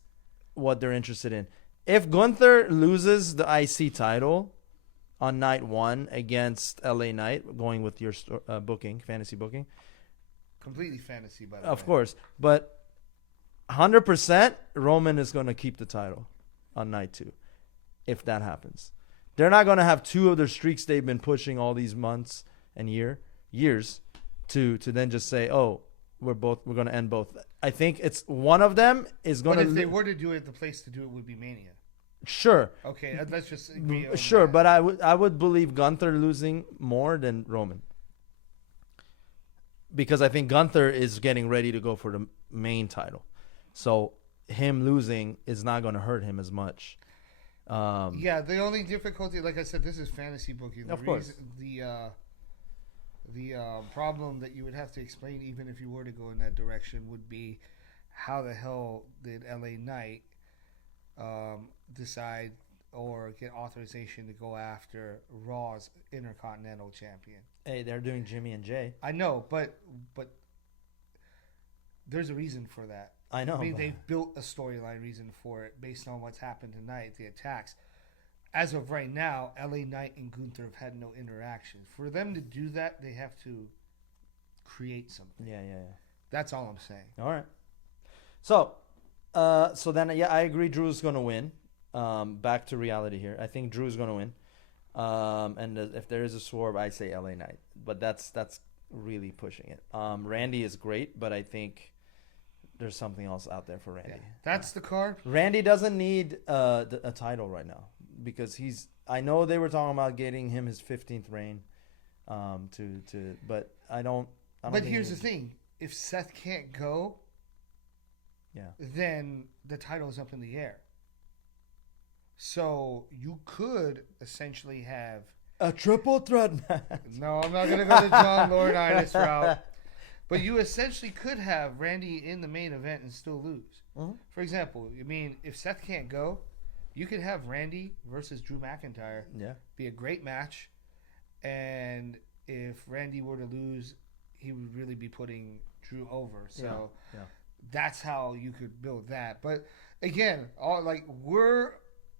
what they're interested in. If Gunther loses the IC title on night 1 against LA Knight, going with your fantasy booking. Completely fantasy, by the way. Of course. But 100% Roman is going to keep the title on night 2 if that happens. They're not going to have two of their streaks they've been pushing all these months and years to then just say, oh, we're going to end both. I think it's one of them is going to. But if they were to do it, the place to do it would be Mania. Sure, Okay, let's just agree on sure, that. but I would believe Gunther losing more than Roman, because I think Gunther is getting ready to go for the main title, so him losing is not going to hurt him as much. Yeah, the only difficulty, like I said, this is fantasy booking. Of course. The problem that you would have to explain, even if you were to go in that direction, would be how the hell did LA Knight decide or get authorization to go after Raw's Intercontinental Champion? Hey, they're doing Jimmy and Jay. I know, but there's a reason for that. I know. I mean, but- they've built a storyline reason for it based on what's happened tonight, the attacks. As of right now, LA Knight and Gunther have had no interaction. For them to do that, they have to create something. Yeah. That's all I'm saying. All right. So then, yeah, I agree. Drew's going to win. Back to reality here. I think Drew's going to win. And if there is a swerve, I say LA Knight. But that's really pushing it. Randy is great, but I think there's something else out there for Randy. Yeah, that's the card. Randy doesn't need a title right now because I know they were talking about getting him his 15th reign. But I don't. But here's the thing: if Seth can't go, yeah, then the title's up in the air. So you could essentially have a triple threat match. No, I'm not gonna go the John Laurinaitis route. But you essentially could have Randy in the main event and still lose. Mm-hmm. For example, I mean, if Seth can't go, you could have Randy versus Drew McIntyre. Yeah. Be a great match. And if Randy were to lose, he would really be putting Drew over. So yeah. that's how you could build that. But again, we're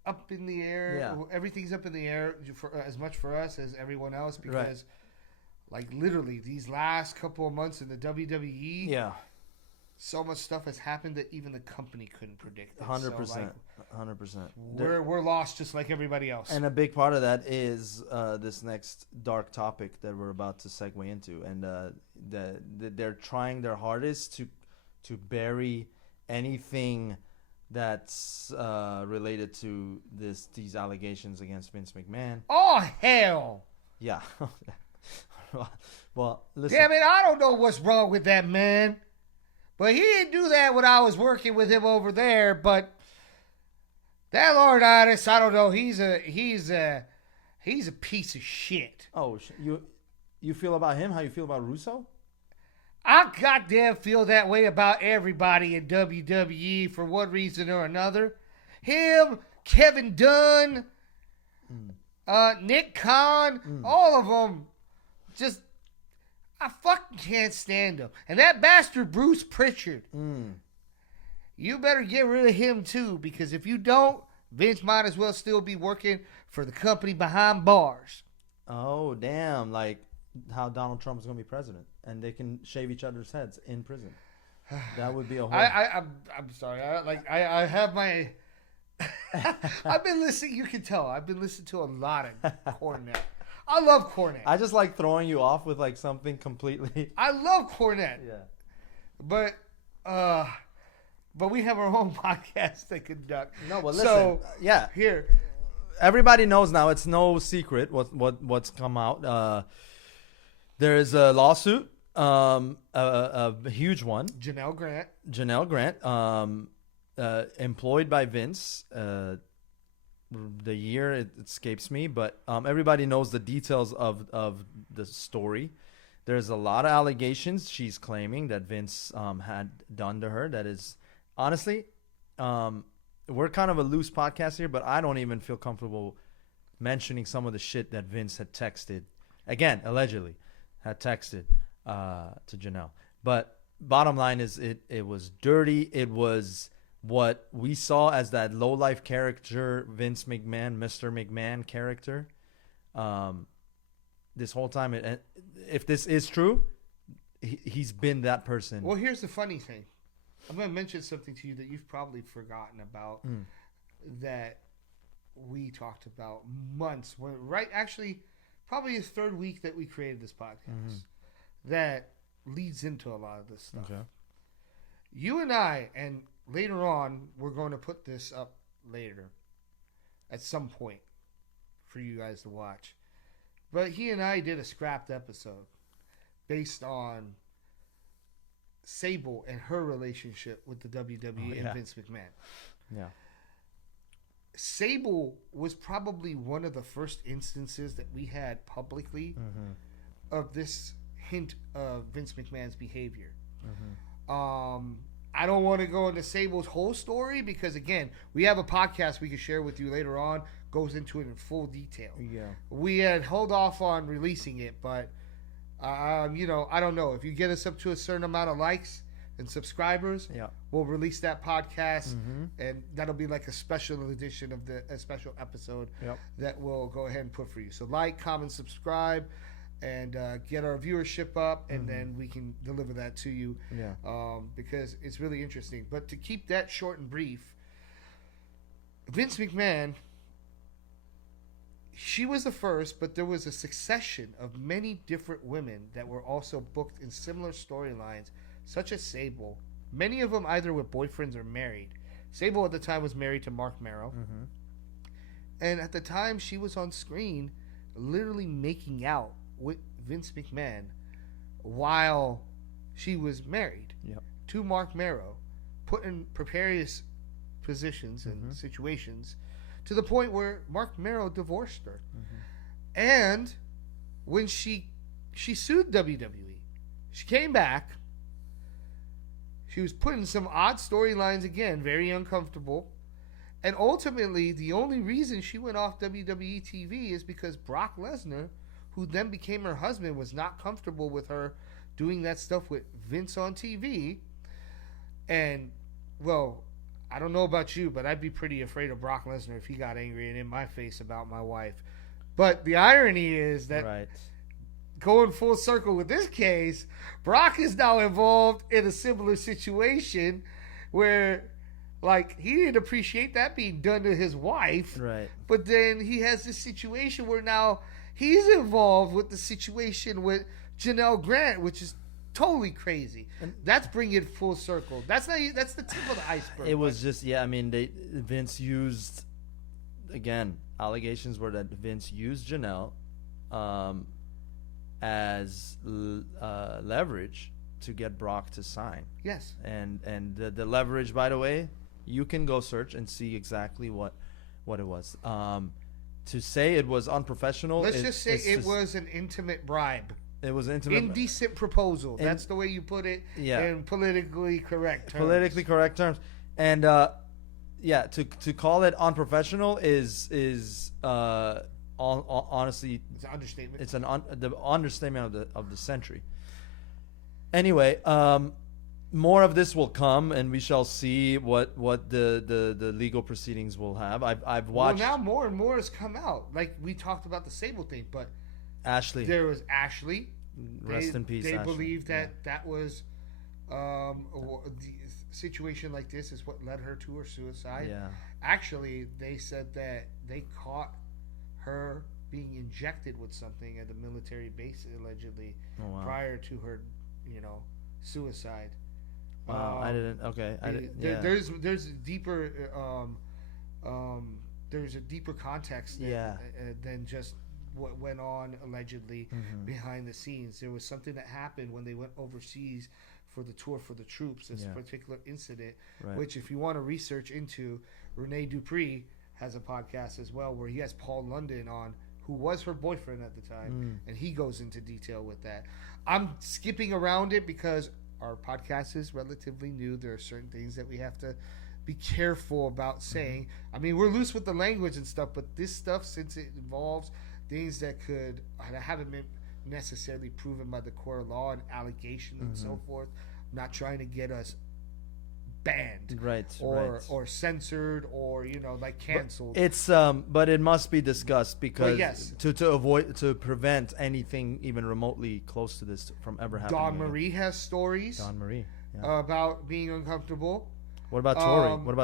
up in the air. Yeah. Everything's up in the air for as much for us as everyone else because literally these last couple of months in the WWE, Yeah. so much stuff has happened that even the company couldn't predict. 100%. 100%. We're lost just like everybody else. And a big part of that is this next dark topic that we're about to segue into, and they're trying their hardest to bury anything that's related to these allegations against Vince McMahon. Oh hell! Yeah. Well, listen. Damn it! I don't know what's wrong with that man, but he didn't do that when I was working with him over there. But that Laurinaitis, I don't know. He's a piece of shit. Oh, you feel about him how you feel about Russo? I goddamn feel that way about everybody in WWE for one reason or another. Him, Kevin Dunn, Nick Khan, all of them. Just, I fucking can't stand them. And that bastard Bruce Pritchard. You better get rid of him too, because if you don't, Vince might as well still be working for the company behind bars. Oh, damn. Like how Donald Trump is going to be president. And they can shave each other's heads in prison. That would be a whole... I'm sorry. I have my... I've been listening. You can tell. I've been listening to a lot of Cornette. I love Cornette. I just like throwing you off with like something completely... I love Cornette. Yeah. But we have our own podcast to conduct. No, but listen. So, yeah. Here. Everybody knows now. It's no secret what's come out. There is a lawsuit. A huge one. Janelle Grant, employed by Vince. The year it escapes me, but everybody knows the details of the story. There's a lot of allegations she's claiming that Vince had done to her. That is, honestly, we're kind of a loose podcast here, but I don't even feel comfortable mentioning some of the shit that Vince had texted. Again, allegedly, had texted to Janelle. But bottom line is it was dirty. It was what we saw as that low-life character, Vince McMahon, Mr. McMahon character. This whole time, if this is true, he's been that person. Well, here's the funny thing. I'm going to mention something to you that you've probably forgotten about that we talked about months. Actually, probably the third week that we created this podcast that leads into a lot of this stuff. Okay. You and I, and later on, we're going to put this up later. at some point for you guys to watch. But he and I did a scrapped episode based on Sable and her relationship with the WWE and Vince McMahon. Yeah. Sable was probably one of the first instances that we had publicly of this hint of Vince McMahon's behavior. I don't want to go into Sable's whole story because, again, we have a podcast we can share with you later on, goes into it in full detail. Yeah. We had held off on releasing it, but, I don't know. If you get us up to a certain amount of likes and subscribers, we'll release that podcast, and that'll be like a special edition of a special episode that we'll go ahead and put for you. So like, comment, subscribe, and get our viewership up, and then we can deliver that to you. Because it's really interesting. But to keep that short and brief, Vince McMahon, she was the first, but there was a succession of many different women that were also booked in similar storylines, such as Sable. Many of them either with boyfriends or married. Sable at the time was married to Mark Marrow. And at the time she was on screen literally making out with Vince McMahon while she was married to Mark Marrow, put in precarious positions and situations to the point where Mark Marrow divorced her. And when she sued WWE, she came back. She was put in some odd storylines again, very uncomfortable. And ultimately, the only reason she went off WWE TV is because Brock Lesnar, who then became her husband, was not comfortable with her doing that stuff with Vince on TV. And, well, I don't know about you, but I'd be pretty afraid of Brock Lesnar if he got angry and in my face about my wife. But the irony is that going full circle with this case, Brock is now involved in a similar situation where, like, he didn't appreciate that being done to his wife. But then he has this situation where now he's involved with the situation with Janelle Grant, which is totally crazy. And that's bringing it full circle. That's the tip of the iceberg. It was just, Vince used, again, allegations were that Vince used Janelle as leverage to get Brock to sign. Yes. And the leverage, by the way, you can go search and see exactly what it was. To say it was unprofessional. Let's just say it was an intimate bribe. It was intimate. Indecent proposal. That's the way you put it. In politically correct terms. Politically correct terms. And to call it unprofessional is honestly, it's an understatement. It's the understatement of the century. Anyway, more of this will come, and we shall see what the legal proceedings will have. I've watched. Well, now more and more has come out. Like we talked about the Sable thing, but Ashley. There was Ashley. Rest in peace. They Ashley. believe that was the situation like this is what led her to her suicide. Yeah. Actually, they said that they caught her being injected with something at the military base allegedly prior to her, suicide. I didn't. Okay. There's deeper. There's a deeper context than just what went on allegedly behind the scenes. There was something that happened when they went overseas for the tour for the troops. This particular incident, which if you want to research into, Rene Dupree has a podcast as well where he has Paul London on, who was her boyfriend at the time, and he goes into detail with that. I'm skipping around it because our podcast is relatively new. There are certain things that we have to be careful about saying. I mean, we're loose with the language and stuff, but this stuff, since it involves things that haven't been necessarily proven by the court of law and allegations and so forth, I'm not trying to get us banned or censored or canceled. But it's but it must be discussed because to prevent anything even remotely close to this from ever happening. Dawn Marie has stories. Dawn Marie about being uncomfortable. What about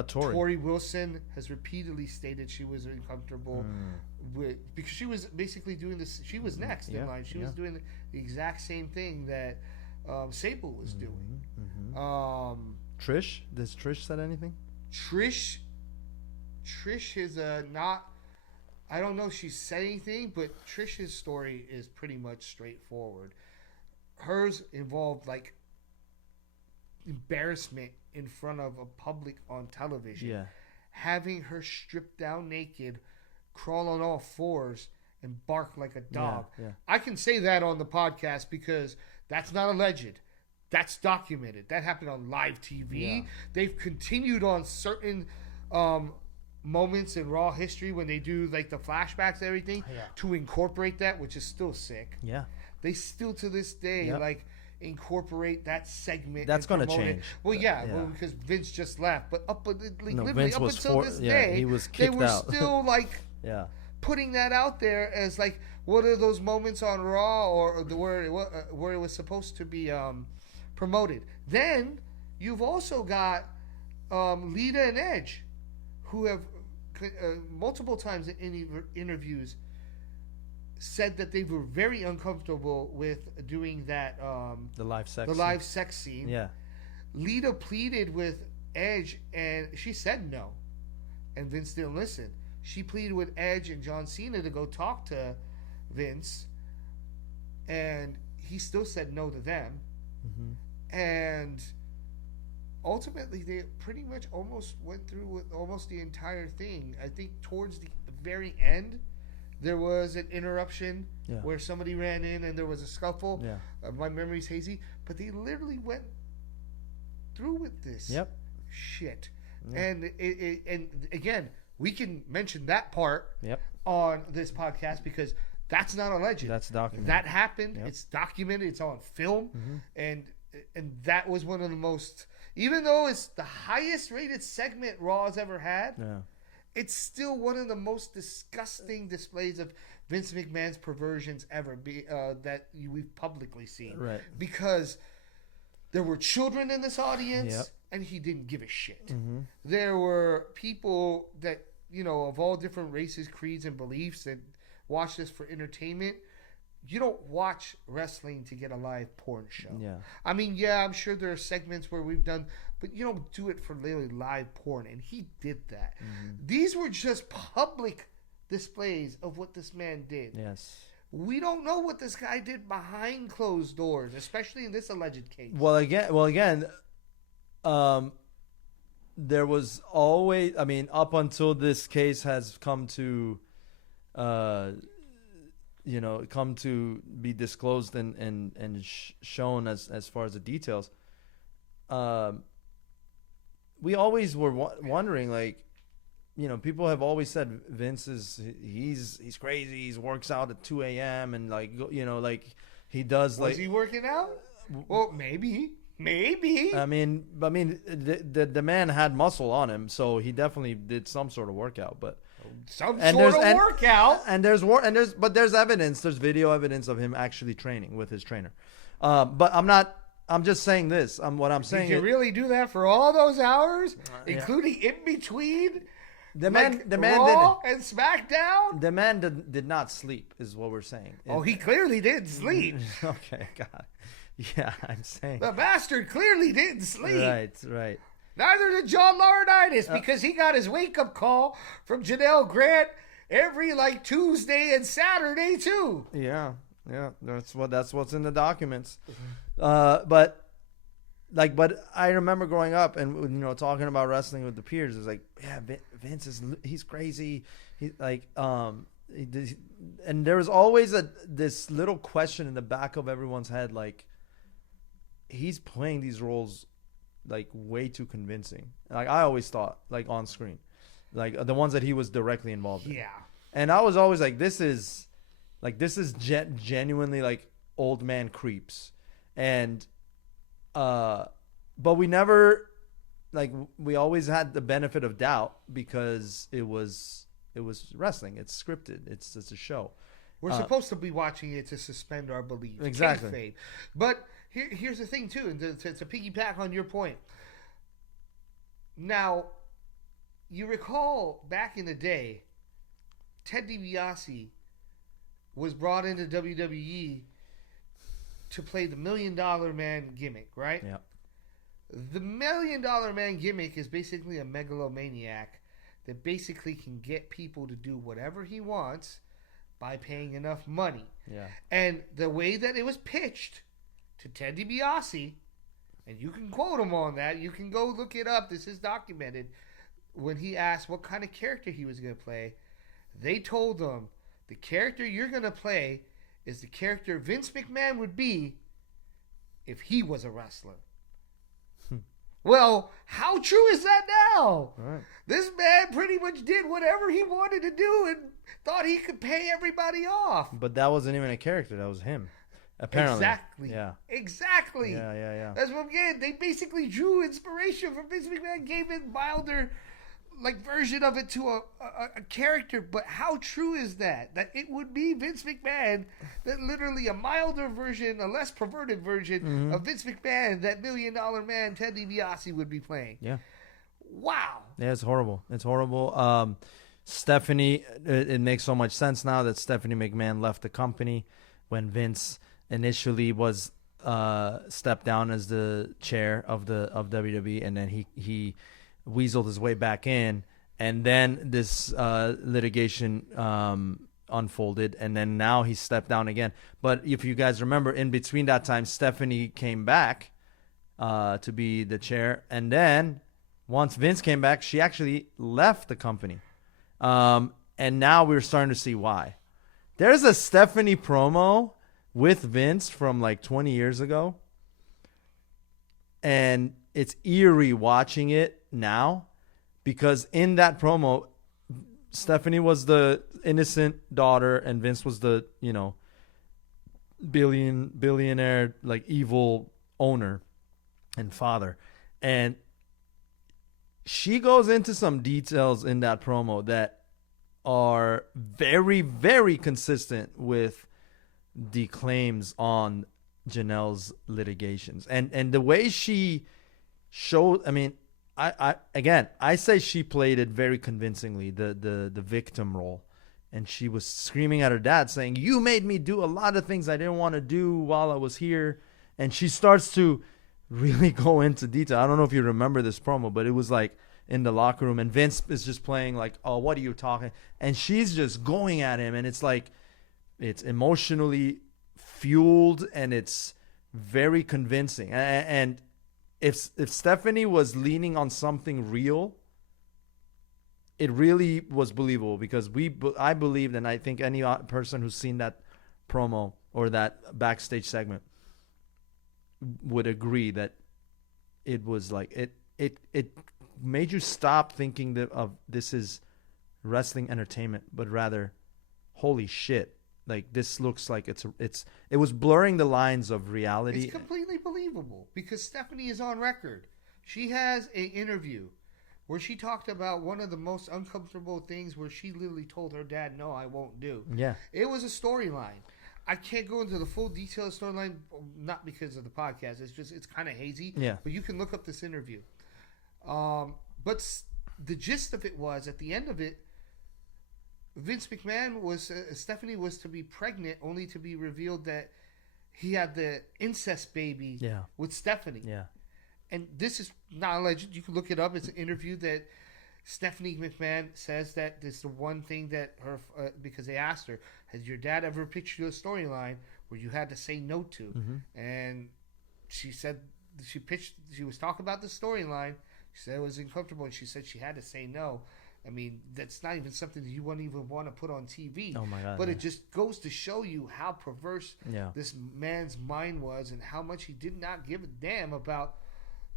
Tori? Tori Wilson has repeatedly stated she was uncomfortable because she was basically doing this. She was next in line. She was doing the exact same thing that Sable was doing. Trish? Does Trish said anything? Trish is not I don't know if she said anything, but Trish's story is pretty much straightforward. Hers involved like embarrassment in front of a public on television. Yeah. Having her stripped down naked, crawl on all fours, and bark like a dog. Yeah. I can say that on the podcast because that's not alleged. That's documented. That happened on live TV. Yeah. They've continued on certain moments in Raw history when they do like the flashbacks and everything to incorporate that, which is still sick. Yeah. They still to this day Yep. like incorporate that segment. That's and gonna promote it. change. Well, yeah, Yeah. well, because Vince just left, but literally Vince up was until this yeah, day, he was they kicked were out. still like Yeah. putting that out there as like what are those moments on Raw or where it was supposed to be promoted. Then you've also got Lita and Edge, who have multiple times in interviews said that they were very uncomfortable with doing that The live sex. the live sex scene. Yeah. Lita pleaded with Edge and she said no, and Vince didn't listen. She pleaded with Edge and John Cena to go talk to Vince, and he still said no to them. Mm-hmm. And ultimately, they pretty much almost went through with almost the entire thing. I think towards the very end, there was an interruption where somebody ran in and there was a scuffle. Yeah. My memory's hazy, but they literally went through with this shit. Yeah. And again, we can mention that part Yep. on this podcast because that's not alleged. That's documented. That happened. Yep. It's documented. It's on film, Mm-hmm. and that was one of the most. Even though it's the highest rated segment Raw's ever had, Yeah. it's still one of the most disgusting displays of Vince McMahon's perversions ever that we've publicly seen. Right. Because there were children in this audience, Yep. and he didn't give a shit. Mm-hmm. There were people that, of all different races, creeds, and beliefs that watch this for entertainment. You don't watch wrestling to get a live porn show. Yeah. I mean, yeah, I'm sure there are segments where we've done, but you don't do it for literally live porn, and he did that. Mm-hmm. These were just public displays of what this man did. Yes. We don't know what this guy did behind closed doors, especially in this alleged case. Well, again, there was always. I mean, up until this case has come to, come to be disclosed and shown as far as the details. We always were wondering, like, people have always said Vince he's crazy. He works out at 2 a.m. and like he does Was like. he working out? Well, maybe. I mean, the man had muscle on him, so he definitely did some sort of workout. But Some sort of workout. and there's evidence. There's video evidence of him actually training with his trainer. But I'm just saying this. What I'm saying. Did you is, really do that for all those hours, yeah. including in between? the Like man Raw and SmackDown? did. The man did not sleep, is what we're saying. Oh, he clearly didn't sleep. Okay, God. Yeah, I'm saying. The bastard clearly didn't sleep. Right. Neither did John Laurinaitis because he got his wake-up call from Janelle Grant every Tuesday and Saturday too. Yeah. That's what's in the documents. But I remember growing up and talking about wrestling with the peers. It's like, yeah, Vince he's crazy. He's like and there was always this little question in the back of everyone's head, like, he's playing these roles like way too convincing. Like I always thought, like on screen, like the ones that he was directly involved in. Yeah. And I was always like, this is genuinely like old man creeps. And but we never, like, we always had the benefit of doubt because it was wrestling. It's scripted. It's a show. We're supposed to be watching it to suspend our belief. Exactly. Kayfabe. But here's the thing, too, and to piggyback on your point. Now, you recall back in the day, Ted DiBiase was brought into WWE to play the $1 Million Man gimmick, right? Yeah. The $1 Million Man gimmick is basically a megalomaniac that basically can get people to do whatever he wants by paying enough money. Yeah. And the way that it was pitched to Ted DiBiase, and you can quote him on that, you can go look it up, this is documented, when he asked what kind of character he was going to play, they told him, the character you're going to play is the character Vince McMahon would be if he was a wrestler. Well, how true is that now? Right. This man pretty much did whatever he wanted to do and thought he could pay everybody off. But that wasn't even a character. That was him. Apparently. Exactly. Yeah. Exactly. Yeah. That's what I'm getting. They basically drew inspiration from Vince McMahon, gave it milder version of it to a character. But how true is that? That it would be Vince McMahon, that literally a milder version, a less perverted version of Vince McMahon, that $1 Million Man Ted DiBiase would be playing. Yeah. Wow. Yeah, it's horrible. It's horrible. Stephanie, it makes so much sense now that Stephanie McMahon left the company when Vince initially was stepped down as the chair of WWE, and then he weaseled his way back in, and then this litigation unfolded, and then now he stepped down again. But if you guys remember, in between that time, Stephanie came back to be the chair, and then once Vince came back, she actually left the company, and now we're starting to see why. There's a Stephanie promo with Vince from like 20 years ago, and it's eerie watching it now, because in that promo, Stephanie was the innocent daughter and Vince was the, billionaire, like evil owner and father. And she goes into some details in that promo that are very, very consistent with the claims on Janelle's litigations. And the way she showed, I say she played it very convincingly, the victim role. And she was screaming at her dad saying, "You made me do a lot of things I didn't want to do while I was here." And she starts to really go into detail. I don't know if you remember this promo, but it was like in the locker room, and Vince is just playing like, "Oh, what are you talking?" And she's just going at him, and it's like, it's emotionally fueled, and it's very convincing. And if Stephanie was leaning on something real, it really was believable, because I believed, and I think any person who's seen that promo or that backstage segment would agree that it was like it made you stop thinking of this is wrestling entertainment, but rather, holy shit, like this looks like it was blurring the lines of reality. It's completely believable, because Stephanie is on record. She has an interview where she talked about one of the most uncomfortable things, where she literally told her dad, "No, I won't do." Yeah. It was a storyline. I can't go into the full detail of the storyline, not because of the podcast. It's kind of hazy. Yeah. But you can look up this interview. But the gist of it was, at the end of it, Vince McMahon Stephanie was to be pregnant, only to be revealed that he had the incest baby with Stephanie. Yeah. And this is not alleged. You can look it up. It's an interview that Stephanie McMahon says that this is the one thing that her, because they asked her, "Has your dad ever pitched you a storyline where you had to say no to?" Mm-hmm. And she said she was talking about the storyline. She said it was uncomfortable, and she said she had to say no. I mean, that's not even something that you wouldn't even want to put on TV. Oh my God! But it just goes to show you how perverse this man's mind was, and how much he did not give a damn about,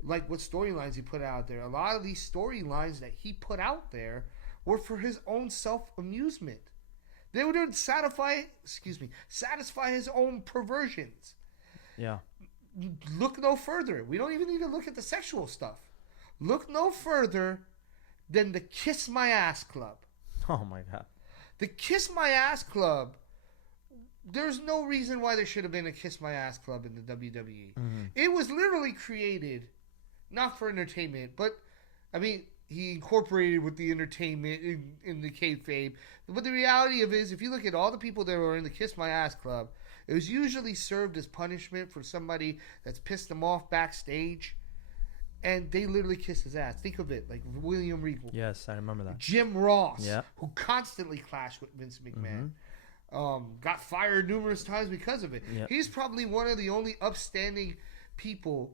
like, what storylines he put out there. A lot of these storylines that he put out there were for his own self-amusement. They would satisfy his own perversions. Yeah. Look no further. We don't even need to look at the sexual stuff. Look no further than the Kiss My Ass Club. Oh my God. The Kiss My Ass Club, there's no reason why there should have been a Kiss My Ass Club in the WWE. Mm-hmm. It was literally created not for entertainment, but, I mean, he incorporated with the entertainment in the kayfabe. But the reality of it is, if you look at all the people that were in the Kiss My Ass Club, it was usually served as punishment for somebody that's pissed them off backstage. and they literally kissed his ass. Think of it, like William Regal. Yes, I remember that. Jim Ross, Yeah. who constantly clashed with Vince McMahon. Got fired numerous times because of it. Yep. He's probably one of the only upstanding people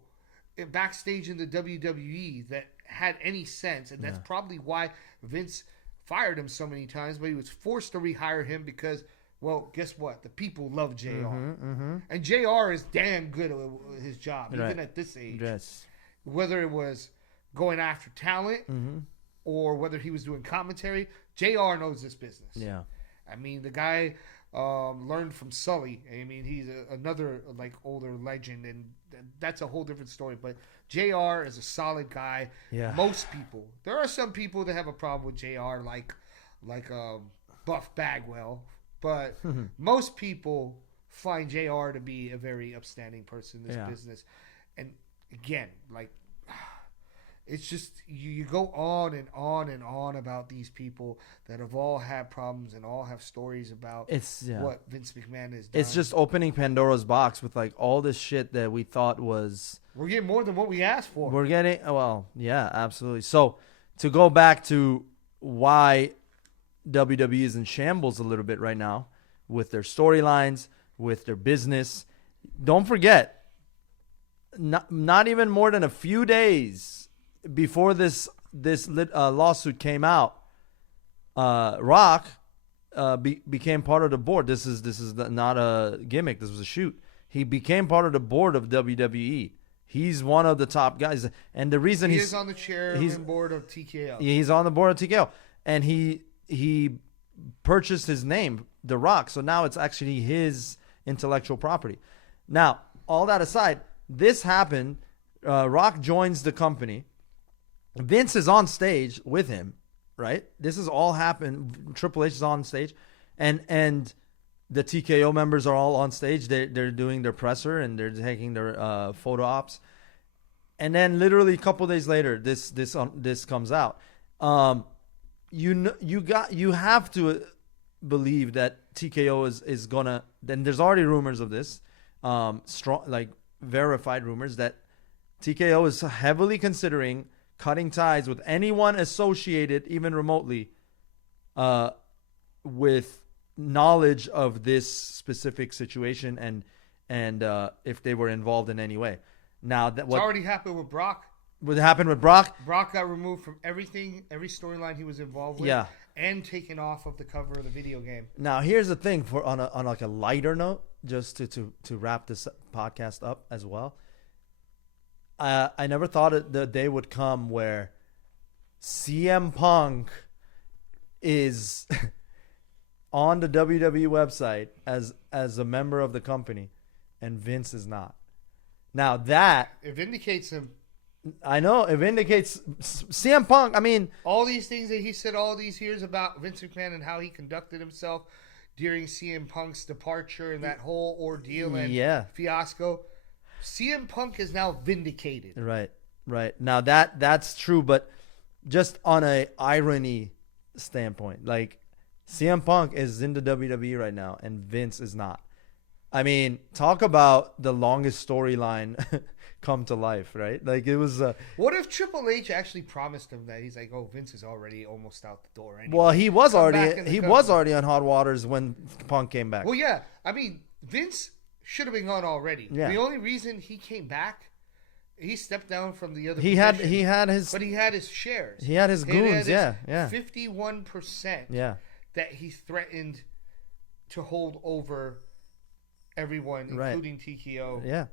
backstage in the WWE that had any sense, and that's probably why Vince fired him so many times, but he was forced to rehire him because, well, guess what? The people love JR. And JR is damn good at his job, even at this age. Yes. Whether it was going after talent or whether he was doing commentary, JR knows this business. Yeah. I mean, the guy learned from Sully. I mean, he's another like older legend, and that's a whole different story. But JR is a solid guy. Yeah. Most people. There are some people that have a problem with JR, like Buff Bagwell, but most people find JR to be a very upstanding person in this business. And again, like, it's just you go on and on and on about these people that have all had problems and all have stories about what Vince McMahon has done. It's just opening Pandora's box with like all this shit that we thought was. We're getting more than what we asked for. We're getting yeah, absolutely. So to go back to why WWE is in shambles a little bit right now with their storylines, with their business. Don't forget, not even more than a few days before this lawsuit came out, Rock became part of the board. This is not a gimmick. This was a shoot. He became part of the board of WWE. He's one of the top guys, and the reason he is on the chairman board of TKO. He's on the board of TKO, and he purchased his name, The Rock. So now it's actually his intellectual property. Now, all that aside, this happened. Rock joins the company. Vince is on stage with him, right? This has all happened. Triple H is on stage, and the TKO members are all on stage. They're doing their presser and they're taking their photo ops, and then literally a couple days later, this comes out. You have to believe that TKO is gonna. Then there's already rumors of this, strong like verified rumors that TKO is heavily considering cutting ties with anyone associated, even remotely, with knowledge of this specific situation and if they were involved in any way. Now it's already happened with Brock. What happened with Brock? Brock got removed from every storyline he was involved with, and taken off of the cover of the video game. Now here's the thing, on like a lighter note, just to wrap this podcast up as well. I never thought the day would come where CM Punk is on the WWE website as a member of the company, and Vince is not. Now it vindicates him. I know it vindicates CM Punk. I mean, all these things that he said all these years about Vince McMahon and how he conducted himself during CM Punk's departure and that whole ordeal and fiasco. CM Punk is now vindicated. Right. Now that's true, but just on a irony standpoint, like CM Punk is in the WWE right now and Vince is not. I mean, talk about the longest storyline come to life, right? Like it was. What if Triple H actually promised him that he's like, oh, Vince is already almost out the door anyway. Well, he was already on hot waters when Punk came back. Well, yeah. I mean, Vince should have been gone already. Yeah. The only reason he came back, he stepped down from the other. He had his shares. He had his goons. 51%. Yeah. That he threatened to hold over everyone, including TKO. Yeah.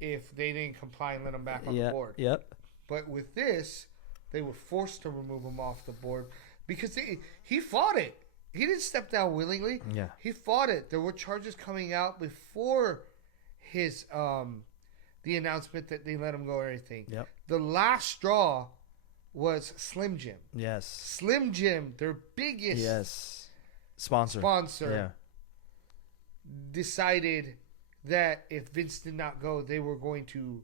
If they didn't comply and let him back on the board. Yep. But with this, they were forced to remove him off the board because he fought it. He didn't step down willingly. Yeah. He fought it. There were charges coming out before his the announcement that they let him go or anything. Yep. The last straw was Slim Jim. Yes. Slim Jim, their biggest sponsor decided that if Vince did not go, they were going to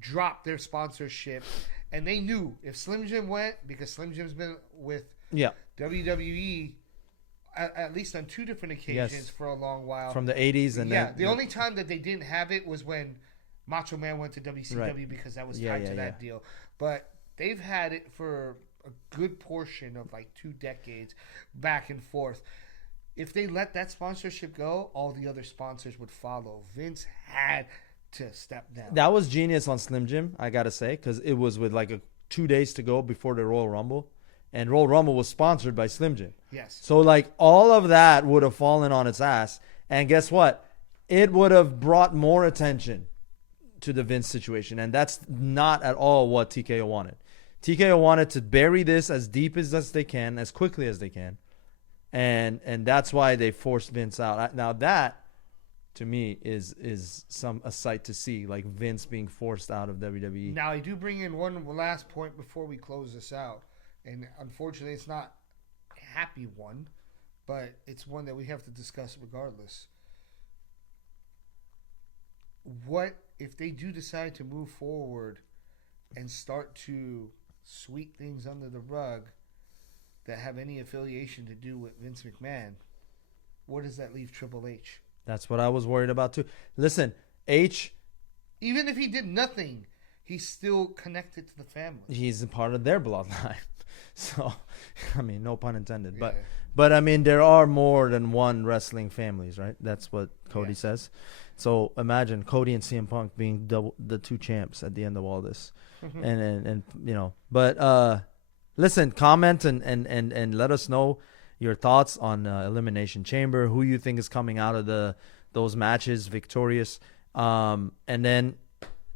drop their sponsorship. And they knew if Slim Jim went, because Slim Jim's been with WWE at least on 2 different occasions for a long while. From the 80s and the only time that they didn't have it was when Macho Man went to WCW because that was Yeah, tied yeah, to that yeah. deal. But they've had it for a good portion of like 2 decades, back and forth. If they let that sponsorship go, all the other sponsors would follow. Vince had to step down. That was genius on Slim Jim, I gotta say, because it was with like 2 days to go before the Royal Rumble, and Royal Rumble was sponsored by Slim Jim. Yes. So like all of that would have fallen on its ass, and guess what? It would have brought more attention to the Vince situation, and that's not at all what TKO wanted. TKO wanted to bury this as deep as they can, as quickly as they can, and that's why they forced Vince out. Now that, to me, is a sight to see, like Vince being forced out of WWE. Now, I do bring in one last point before we close this out. And unfortunately, it's not a happy one, but it's one that we have to discuss regardless. What if they do decide to move forward and start to sweep things under the rug that have any affiliation to do with Vince McMahon? Where does that leave Triple H? That's what I was worried about too. Listen, H, Even if he did nothing, he's still connected to the family. he's a part of their bloodline. So, I mean, no pun intended. Yeah. But I mean, there are more than one wrestling families, right? That's what Cody Yeah. says. So imagine Cody and CM Punk being the two champs at the end of all this, and you know. But listen, comment and let us know your thoughts on Elimination Chamber. Who you think is coming out of those matches victorious, and then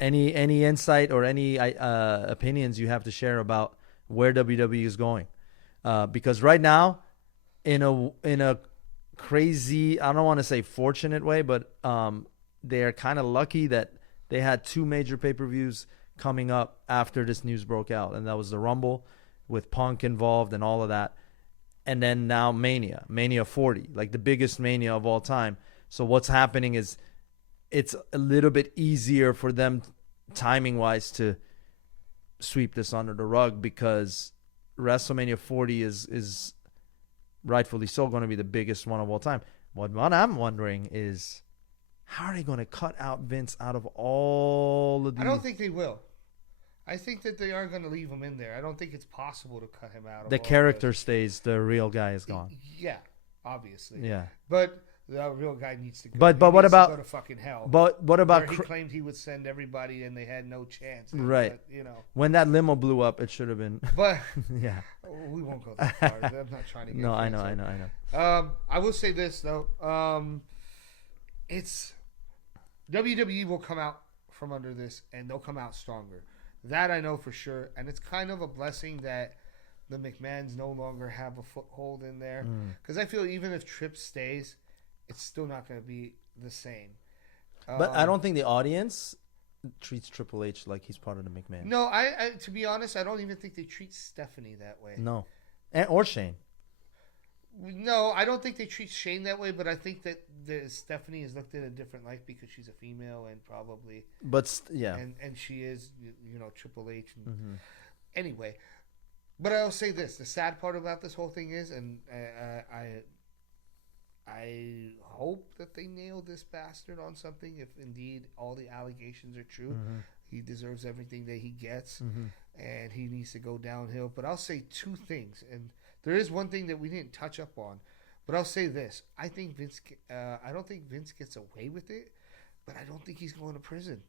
any insight or any opinions you have to share about where WWE is going, because right now, in a crazy, I don't want to say fortunate way, but they are kind of lucky that they had 2 major pay-per-views coming up after this news broke out, and that was the Rumble with Punk involved and all of that, and then now Mania 40, like the biggest Mania of all time. So what's happening is it's a little bit easier for them timing-wise to sweep this under the rug, because WrestleMania 40 is rightfully so going to be the biggest one of all time. What I'm wondering is, how are they going to cut out Vince out of all of these? I don't think they will. I think that they are going to leave him in there. I don't think it's possible to cut him out. The character stays, the real guy is gone. Yeah, obviously. Yeah. But the real guy needs to go. But He what needs to about- go to fucking hell? But what about where he claimed he would send everybody and they had no chance. Right. But, you know. when that limo blew up? It should have been. But Yeah. we won't go that far. I'm not trying to get No, I know. canceled. I will say this though. It's WWE will come out from under this and they'll come out stronger. That I know for sure. And it's kind of a blessing that the McMahons no longer have a foothold in there. Because I feel even if Tripp stays, it's still not going to be the same. But I don't think the audience treats Triple H like he's part of the McMahon. No, I to be honest, I don't even think they treat Stephanie that way. No. Or Shane. No, I don't think they treat Shane that way, but I think that Stephanie is looked at a different light because she's a female and probably But yeah. and she is, you know, Triple H. And, Anyway, but I'll say this: the sad part about this whole thing is, and I hope that they nail this bastard on something. If indeed all the allegations are true, he deserves everything that he gets, and he needs to go downhill. But I'll say 2 things, and there is one thing that we didn't touch up on, but I'll say this: I think Vince. I don't think Vince gets away with it, but I don't think he's going to prison.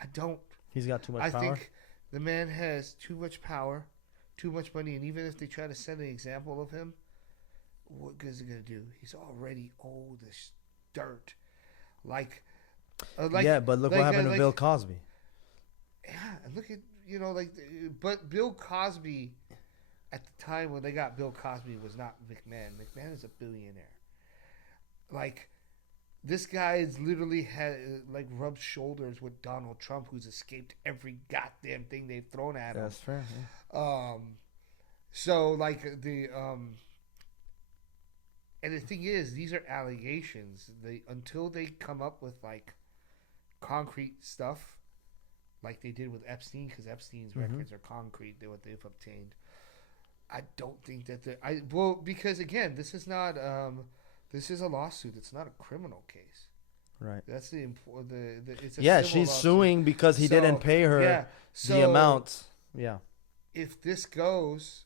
I don't. He's got too much I power. think the man has too much power, too much money, and even if they try to set an example of him, what good is it gonna do? He's already old as dirt. Yeah, but look what happened to Bill Cosby. Yeah, and look at but Bill Cosby, at the time when they got Bill Cosby, was not McMahon. McMahon is a billionaire. Like, this guy is literally rubbed shoulders with Donald Trump, who's escaped every goddamn thing they've thrown at him. That's fair. Yeah. So and the thing is, these are allegations. Until they come up with like concrete stuff, like they did with Epstein, because Epstein's records are concrete. They're what they've obtained. I don't think that because again, this is not this is a lawsuit. It's not a criminal case. Right. That's the it's a Yeah, civil she's lawsuit. suing because he didn't So, pay her yeah. the So amount. Yeah. if this goes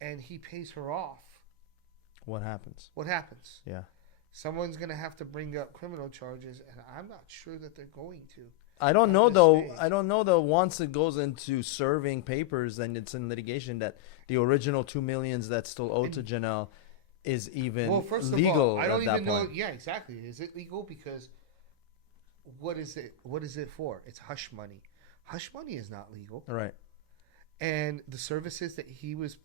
and he pays her off, What happens? what happens? Yeah. Someone's gonna have to bring up criminal charges, and I'm not sure that they're going to. I don't At know this though. stage. I don't know though. Once it goes into serving papers and it's in litigation, that the original 2 millions that's still owed to Janelle is even Well, first legal of all, I don't at that even know. point. Yeah, exactly. Is it legal? Because what is it? What is it for? It's hush money. Hush money is not legal, Right. and the services that he was.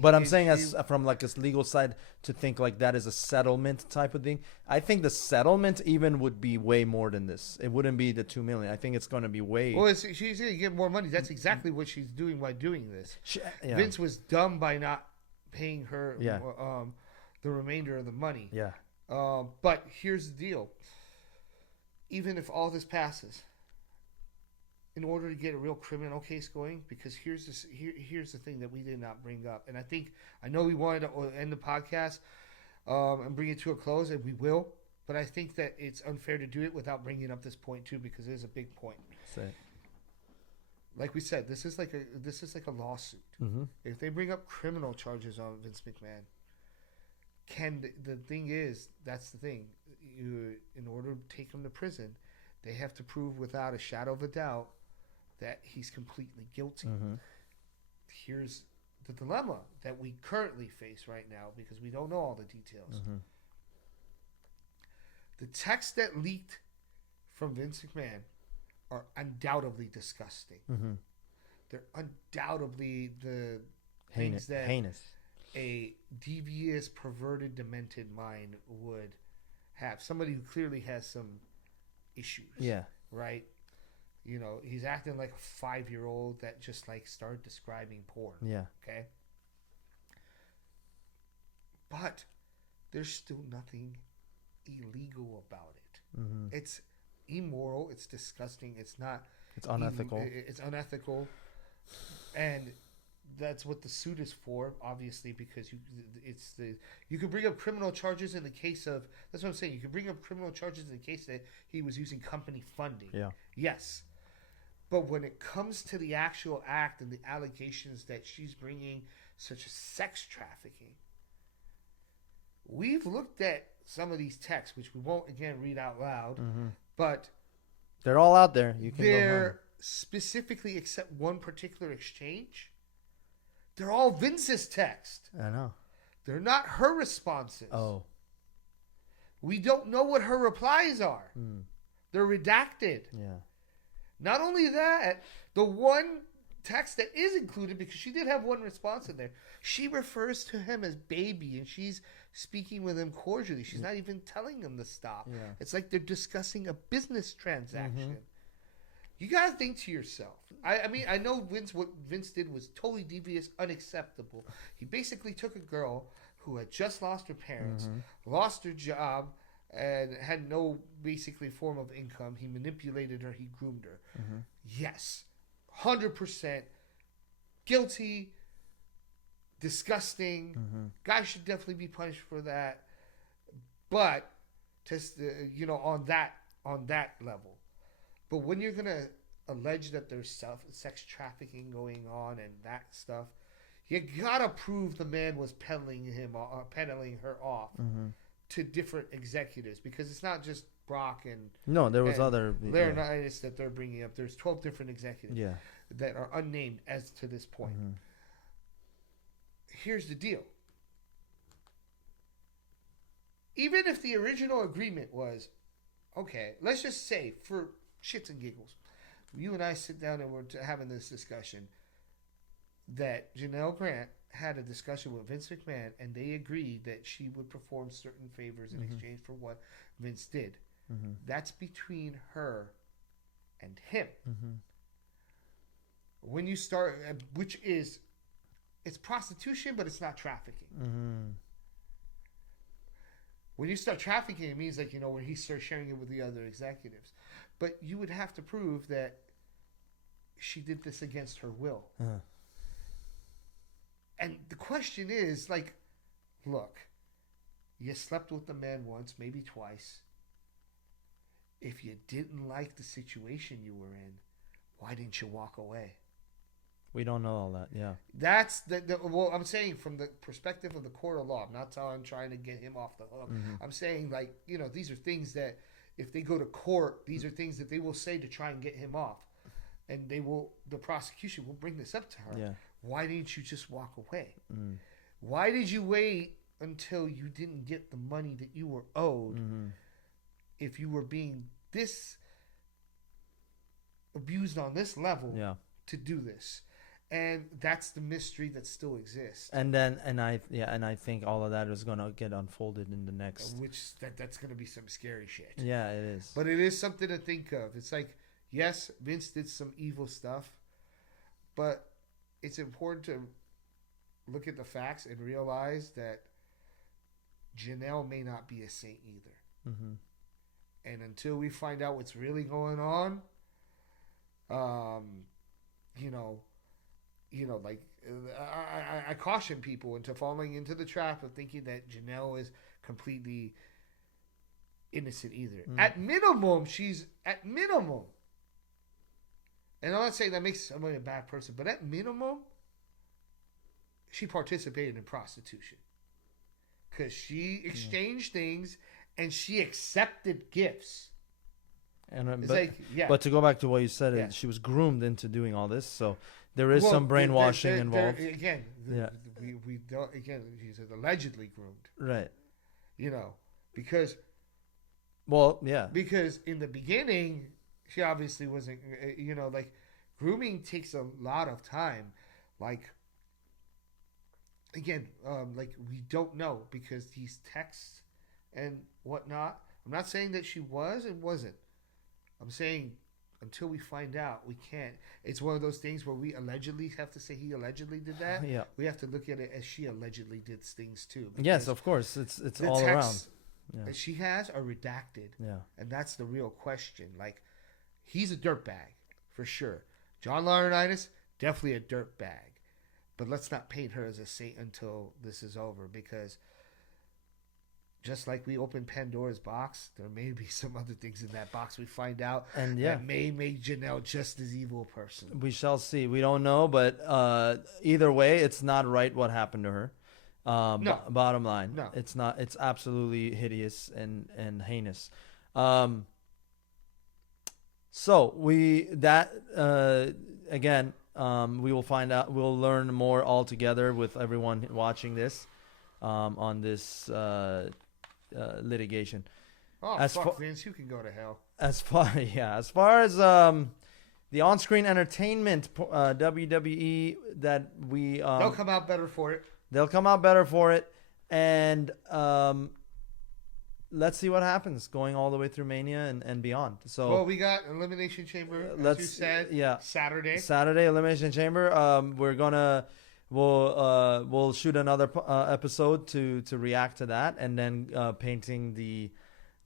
But I'm saying, as from like a legal side, to think like that is a settlement type of thing. I think the settlement even would be way more than this. It wouldn't be the 2 million. I think it's going to be way. Well, she's going to get more money. That's exactly what she's doing by doing this. Yeah. Vince was dumb by not paying her Yeah. the remainder of the money. Yeah. But here's the deal. Even if all this passes, in order to get a real criminal case going, because here's the thing that we did not bring up, and I know we wanted to end the podcast and bring it to a close, and we will, but I think that it's unfair to do it without bringing up this point too, because it is a big point. Say. Like we said, this is like a lawsuit. Mm-hmm. If they bring up criminal charges on Vince McMahon, the thing is, that's the thing. In order to take him to prison, they have to prove without a shadow of a doubt that he's completely guilty. Mm-hmm. Here's the dilemma that we currently face right now, because we don't know all the details. Mm-hmm. The texts that leaked from Vince McMahon are undoubtedly disgusting. Mm-hmm. They're undoubtedly the things that Heinous. a devious, perverted, demented mind would have. Somebody who clearly has some issues. Yeah. Right? You know, he's acting like a 5-year-old that just like started describing porn. Yeah. Okay? But there's still nothing illegal about it. Mm-hmm. It's immoral. It's disgusting. It's not. It's unethical. It's unethical, and that's what the suit is for. Obviously, because you could bring up criminal charges in the case of. That's what I'm saying. You could bring up criminal charges in the case that he was using company funding. Yeah. Yes, but when it comes to the actual act and the allegations that she's bringing, such as sex trafficking, we've looked at some of these texts, which we won't again read out loud, Mm-hmm. but They're all out there. You can go they're specifically, except one particular exchange, they're all Vince's text. I know. They're not her responses. Oh. We don't know what her replies are. Mm. They're redacted. Yeah. Not only that, the one text that is included, because she did have one response in there, she refers to him as baby, and she's speaking with him cordially. She's not even telling him to stop. Yeah. It's like they're discussing a business transaction. Mm-hmm. You gotta think to yourself. I mean, I know what Vince did was totally devious, unacceptable. He basically took a girl who had just lost her parents, lost her job, and had no basically form of income. He manipulated her. He groomed her. Mm-hmm. Yes, 100% guilty, disgusting. Mm-hmm. Guy should definitely be punished for that. But just on that level. But when you're gonna allege that there's sex trafficking going on and that stuff, you gotta prove the man was peddling her off Mm-hmm. to different executives, because it's not just Brock and No, there was and other. Laurinaitis that they're bringing up. There's 12 different executives Yeah. that are unnamed as to this point. Mm-hmm. Here's the deal. Even if the original agreement was, okay, let's just say for shits and giggles, you and I sit down and we're having this discussion, that Janelle Grant had a discussion with Vince McMahon and they agreed that she would perform certain favors in exchange for what Vince did. Mm-hmm. That's between her and him. Mm-hmm. When you start, which is, it's prostitution, but it's not trafficking. Mm-hmm. When you start trafficking, it means when he starts sharing it with the other executives. But you would have to prove that she did this against her will. Uh-huh. And the question is, look, you slept with the man once, maybe twice. if you didn't like the situation you were in, why didn't you walk away? We don't know all that. Yeah. That's well, I'm saying from the perspective of the court of law. I'm not trying to get him off the hook. I'm saying, like, these are things that if they go to court, these are things that they will say to try and get him off. And the prosecution will bring this up to her. Yeah. Why didn't you just walk away? Why did you wait until you didn't get the money that you were owed if you were being this abused on this level to do this? And that's the mystery that still exists. And I think all of that is gonna get unfolded in the next. That's gonna be some scary shit. Yeah, it is. But it is something to think of. It's like, yes, Vince did some evil stuff, but it's important to look at the facts and realize that Janelle may not be a saint either. And until we find out what's really going on, like I caution people into falling into the trap of thinking that Janelle is completely innocent either. At minimum, she's at minimum. And I'm not saying that makes somebody a bad person, but at minimum, she participated in prostitution. Because she exchanged things and she accepted gifts. And but to go back to what you said, she was groomed into doing all this. So there is some brainwashing involved. We don't. Again, she's allegedly groomed. Right. Because. Well, yeah. Because in the beginning, she obviously wasn't. Like grooming takes a lot of time. Like. Again, like we don't know because these texts and whatnot. I'm not saying that she was and wasn't. I'm saying until we find out, we can't. It's one of those things where we allegedly have to say he allegedly did that. Yeah. We have to look at it as she allegedly did things too. Yes, of course. It's all around. That she has are redacted. Yeah. And that's the real question. Like, he's a dirtbag for sure. John Laurinaitis, definitely a dirtbag. But let's not paint her as a saint until this is over, because just like we opened Pandora's box, there may be some other things in that box we find out that may make Janelle just as evil a person. We shall see. We don't know, but either way, it's not right what happened to her. No. Bottom line, no, it's not. It's absolutely hideous and heinous. So again. We will find out. We'll learn more all together with everyone watching this on this litigation. Oh, fuck, Vince, you can go to hell. As far as the on-screen entertainment WWE that we they'll come out better for it. They'll come out better for it, and let's see what happens going all the way through Mania and beyond. So, well, we got Elimination Chamber, as you said, Saturday Elimination Chamber. We'll shoot another episode to react to that, and then painting the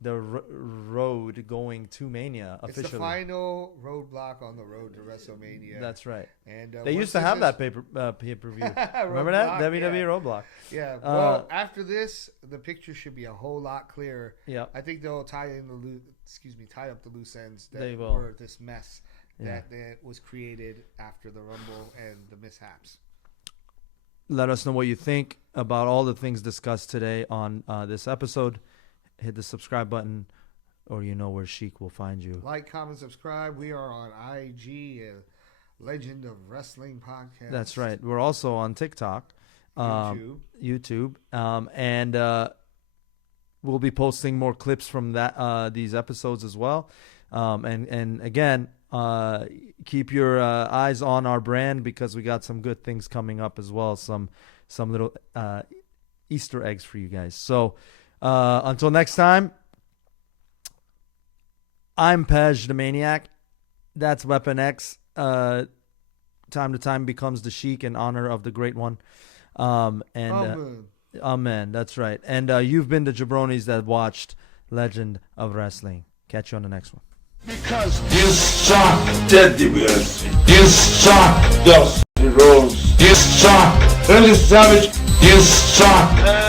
road going to Mania officially. It's the final roadblock on the road to WrestleMania. That's right. And they used to have that pay-per-view. Remember that? WWE Roadblock. Yeah. Well, after this, the picture should be a whole lot clearer. Yeah. I think they'll tie up the loose ends that will. were this mess that was created after the Rumble and the mishaps. Let us know what you think about all the things discussed today on this episode. Hit the subscribe button, or you know where Sheik will find you. Like, comment, subscribe. We are on IG, Legend of Wrestling Podcast. That's right. We're also on TikTok, YouTube, and we'll be posting more clips from these episodes as well. And again, keep your eyes on our brand, because we got some good things coming up as well. Some little Easter eggs for you guys. So. Until next time, I'm Pej the Maniac. That's Weapon X. Time to time becomes the Sheik in honor of the Great One. Amen. That's right. And you've been the jabronis that watched Legend of Wrestling. Catch you on the next one. Because you suck, Teddy Bears. You suck, Dusty Rose. You suck, Randy Savage. You suck.